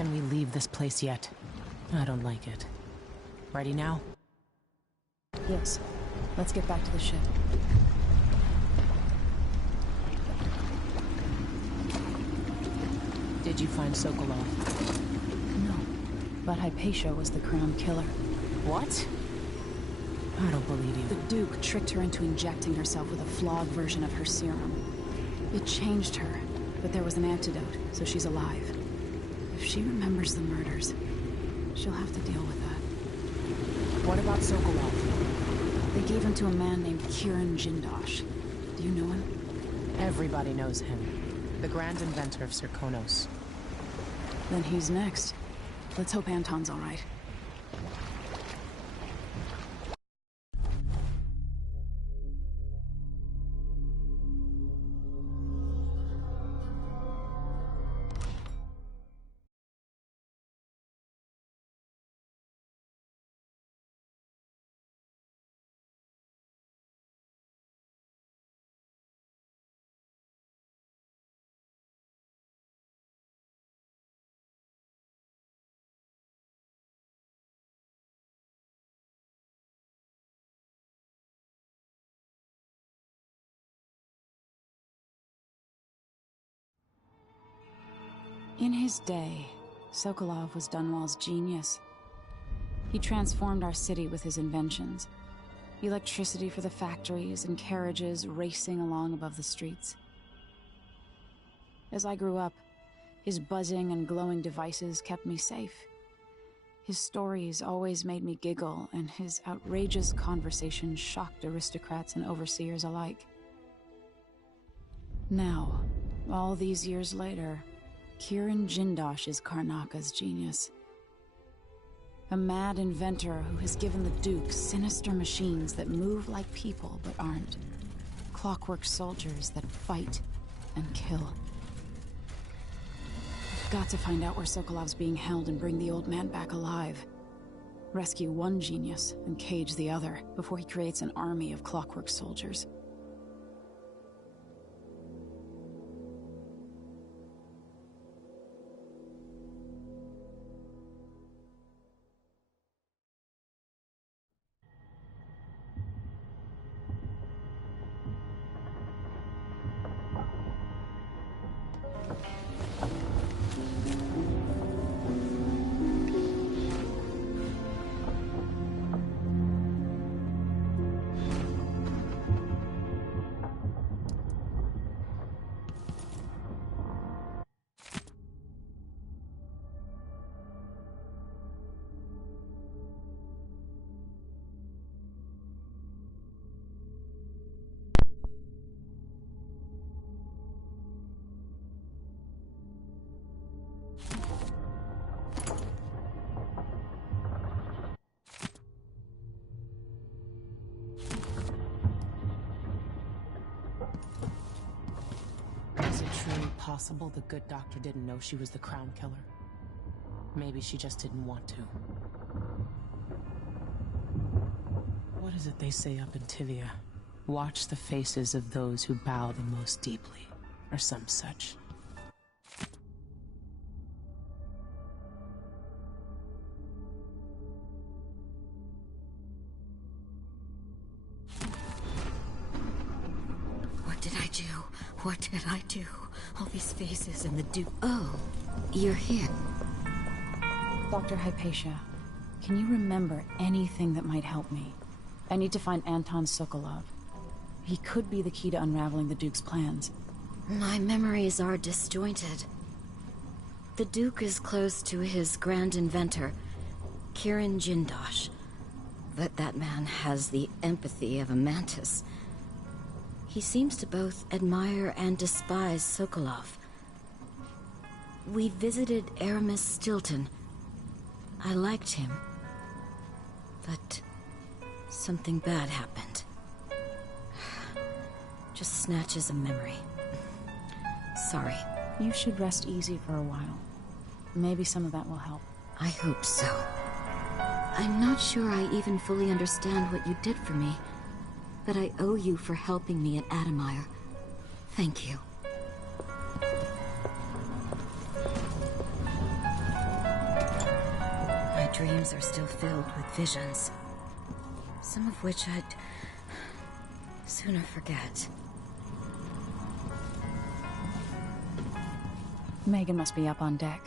Can we leave this place yet? I don't like it. Ready now? Yes. Let's get back to the ship. Did you find Sokolov? No. But Hypatia was the crown killer. What? I don't believe you. The Duke tricked her into injecting herself with a flawed version of her serum. It changed her, but there was an antidote, so she's alive. If she remembers the murders, she'll have to deal with that. What about Sokolov? They gave him to a man named Kieran Jindosh. Do you know him? Everybody knows him. The grand inventor of Zirconos. Then he's next. Let's hope Anton's all right. In his day, Sokolov was Dunwall's genius. He transformed our city with his inventions. Electricity for the factories and carriages racing along above the streets. As I grew up, his buzzing and glowing devices kept me safe. His stories always made me giggle, and his outrageous conversations shocked aristocrats and overseers alike. Now, all these years later, Kieran Jindosh is Karnaka's genius. A mad inventor who has given the Duke sinister machines that move like people but aren't. Clockwork soldiers that fight and kill. I've got to find out where Sokolov's being held and bring the old man back alive. Rescue one genius and cage the other before he creates an army of clockwork soldiers. Is it truly possible the good doctor didn't know she was the crown killer? Maybe she just didn't want to. What is it they say up in Tivia? Watch the faces of those who bow the most deeply, or some such. What did I do? What did I do? All these faces and the Duke. Oh, you're here. Dr. Hypatia, can you remember anything that might help me? I need to find Anton Sokolov. He could be the key to unraveling the Duke's plans. My memories are disjointed. The Duke is close to his grand inventor, Kieran Jindosh. But that man has the empathy of a mantis. He seems to both admire and despise Sokolov. We visited Aramis Stilton. I liked him. But something bad happened. Just snatches of memory. Sorry. You should rest easy for a while. Maybe some of that will help. I hope so. I'm not sure I even fully understand what you did for me, but I owe you for helping me at Admire. Thank you. dreams are still filled with visions, some of which I'd sooner forget. Megan must be up on deck.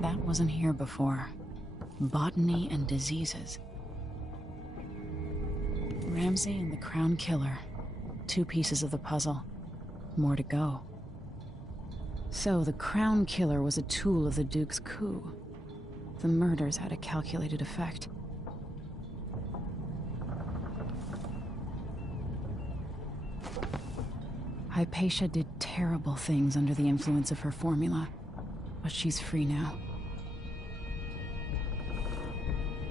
That wasn't here before. Botany and diseases. Ramsey and the Crown Killer. 2 pieces of the puzzle. More to go. So the Crown Killer was a tool of the Duke's coup. The murders had a calculated effect. Hypatia did terrible things under the influence of her formula, but she's free now.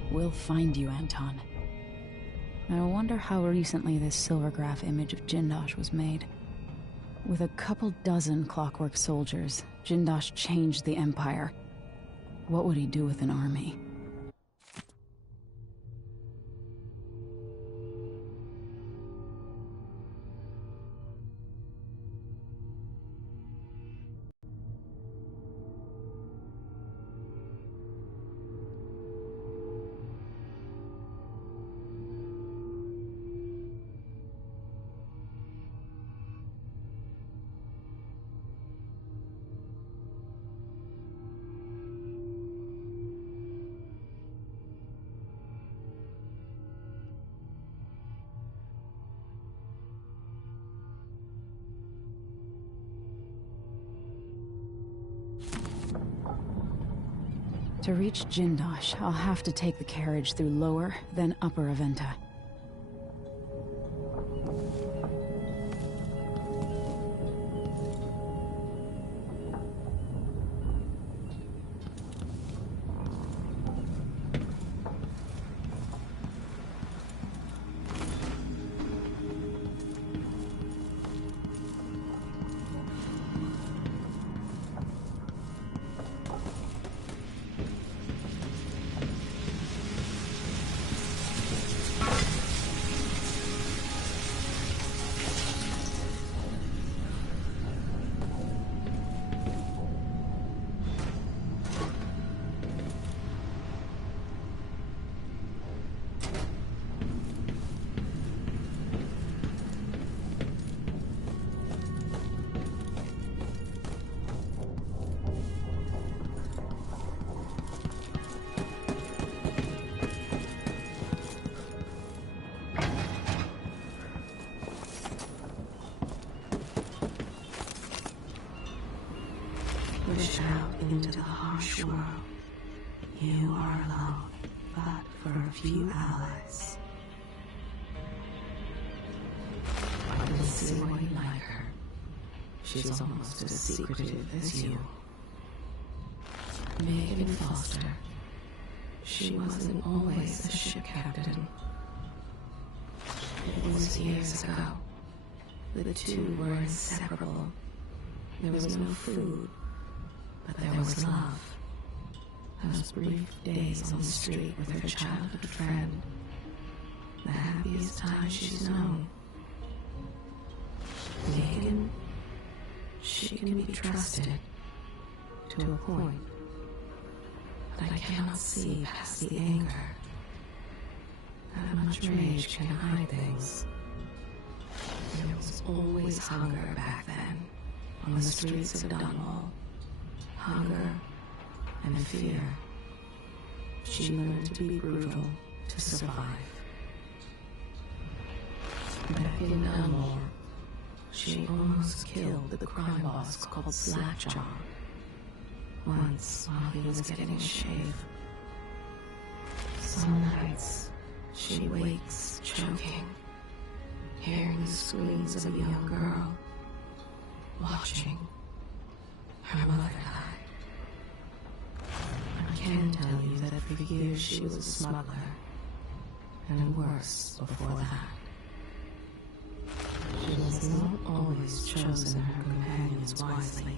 We'll find you, Anton. I wonder how recently this silvergraph image of Jindosh was made. With a couple dozen clockwork soldiers, Jindosh changed the Empire. What would he do with an army? To reach Jindosh, I'll have to take the carriage through Lower, then Upper Aventa. Push out into the harsh world. You are alone, but for a few allies. Let's see what you like her. She's almost as secretive as you. Megan Foster. She wasn't always a ship captain. It was years ago. The two were inseparable. There was no food, but there was love. Those brief days on the street with her childhood friend. The happiest time she's known. Megan, she can be trusted. To a point. But I cannot see past the anger. That much rage can hide things. There was always hunger back then, on the streets of Dunwall. Hunger and fear. She learned to be brutal to survive. Back in Dunwall, she almost killed the crime boss called Slackjaw. Once, while he was getting a shave. Some nights, she wakes choking, hearing the screams of a young girl, watching her mother die. can tell you that for years she was a smuggler, and worse before that. She has not always chosen her companions wisely,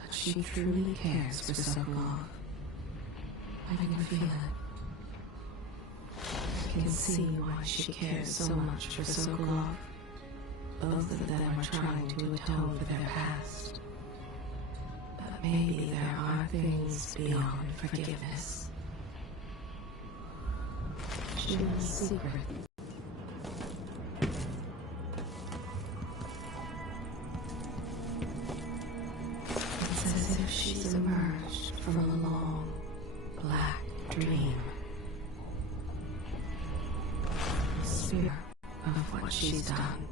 but she truly cares for Sokolov. I can feel it. I can see why she cares so much for Sokolov. Both of them are trying to atone for their past. But maybe there are things beyond forgiveness. She has a secret. It's as if she's emerged from a long, black dream. A spirit of what she's done.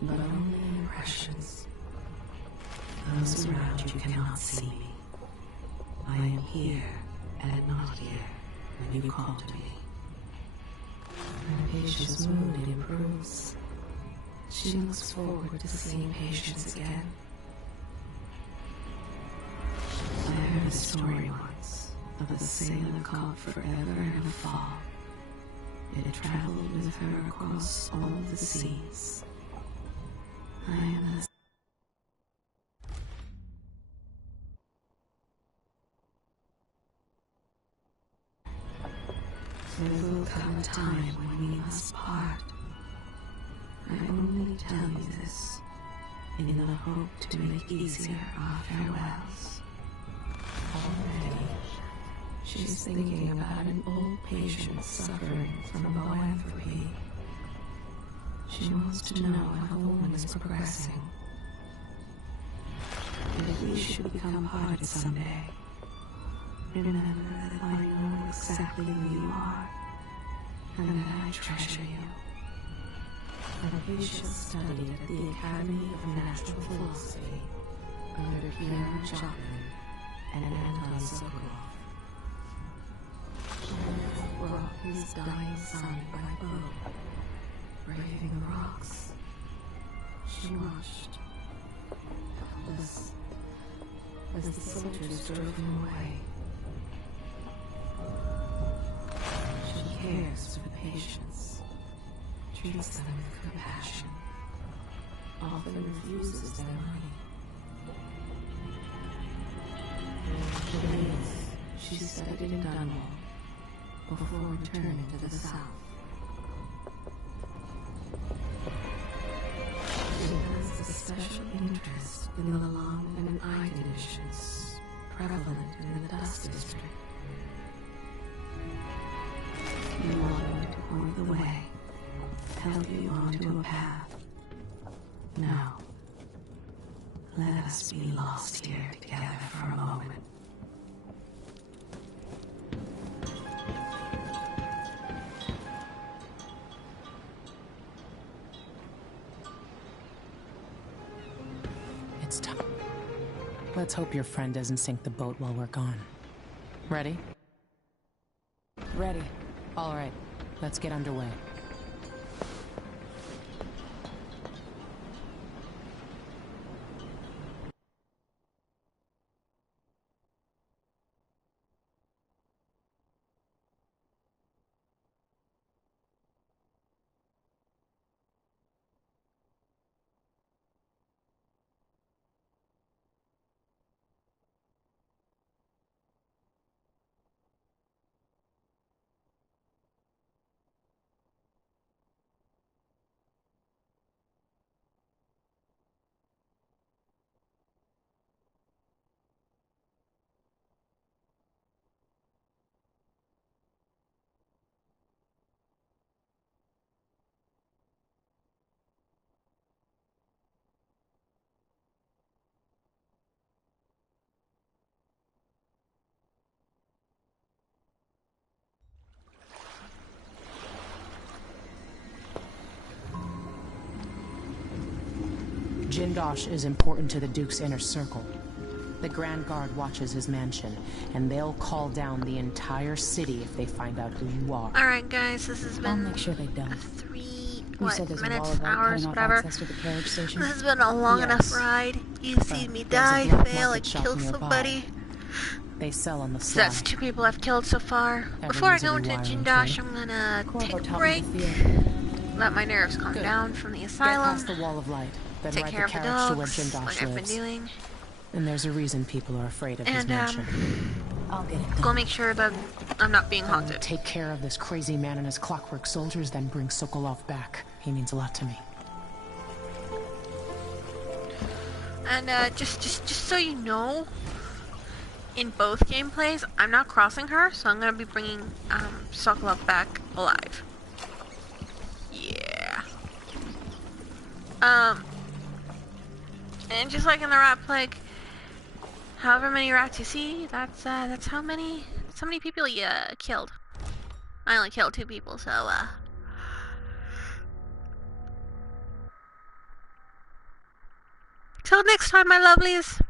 But only impressions. Those around you cannot see me. I am here and not here when you call to me. When Patient's mood improves, she looks forward to seeing Patience again. I heard a story once of a sailor caught forever in a fog. It traveled with her across all the seas. I am the there will come a time when we must part. I only tell you this in the hope to make easier our farewells. Already, she's thinking about an old patient suffering from boanthropy. She wants to know how the woman is progressing. If we should become parted someday, remember that I know exactly who you are, and that I treasure you. Alicia studied at the Academy of Natural Philosophy under Pierre Chopin and Anton Sokolov. She brought his dying son by boat, braving the rocks. She watched, helpless, as the soldiers drove him away. She cares for the patients, treats them with compassion, often refuses their money. For years, she studied in Dunwall before returning to the south. She has a special interest in the lung and eye conditions prevalent in the Dust District. You want me to point the way, help you onto a path. Now, let us be lost here together for a moment. It's time. Let's hope your friend doesn't sink the boat while we're gone. Ready? Ready. All right, let's get underway. Jindosh is important to the Duke's inner circle. The Grand Guard watches his mansion, and they'll call down the entire city if they find out who you are. Alright guys, this has been I'll make sure they don't. 3 there's a minutes, wall of light hours, cutting off whatever. access to the carriage station? This has been a long enough ride. You've seen me die, fail, and kill somebody. They sell on the So sly. that's 2 people I've killed so far. Ever Before I use a go into rewiring Jindosh, tool? I'm gonna take a Corvo taught break. me to feel. Let my nerves calm Good. down from the Get asylum. past the wall of light, then Take ride care the of the carriage to where dogs, Jindosh like I've been lives. doing. And there's a reason people are afraid of his And, mansion. I'll get it go make sure that I'm not being I'll haunted. take care of this crazy man and his clockwork soldiers, then bring Sokolov back. He means a lot to me. And just so you know, in both gameplays, I'm not crossing her, so I'm gonna be bringing Sokolov back alive. Yeah. And just like in the rat plague, however many rats you see, that's how many people you killed. I only killed 2 people, so till next time, my lovelies.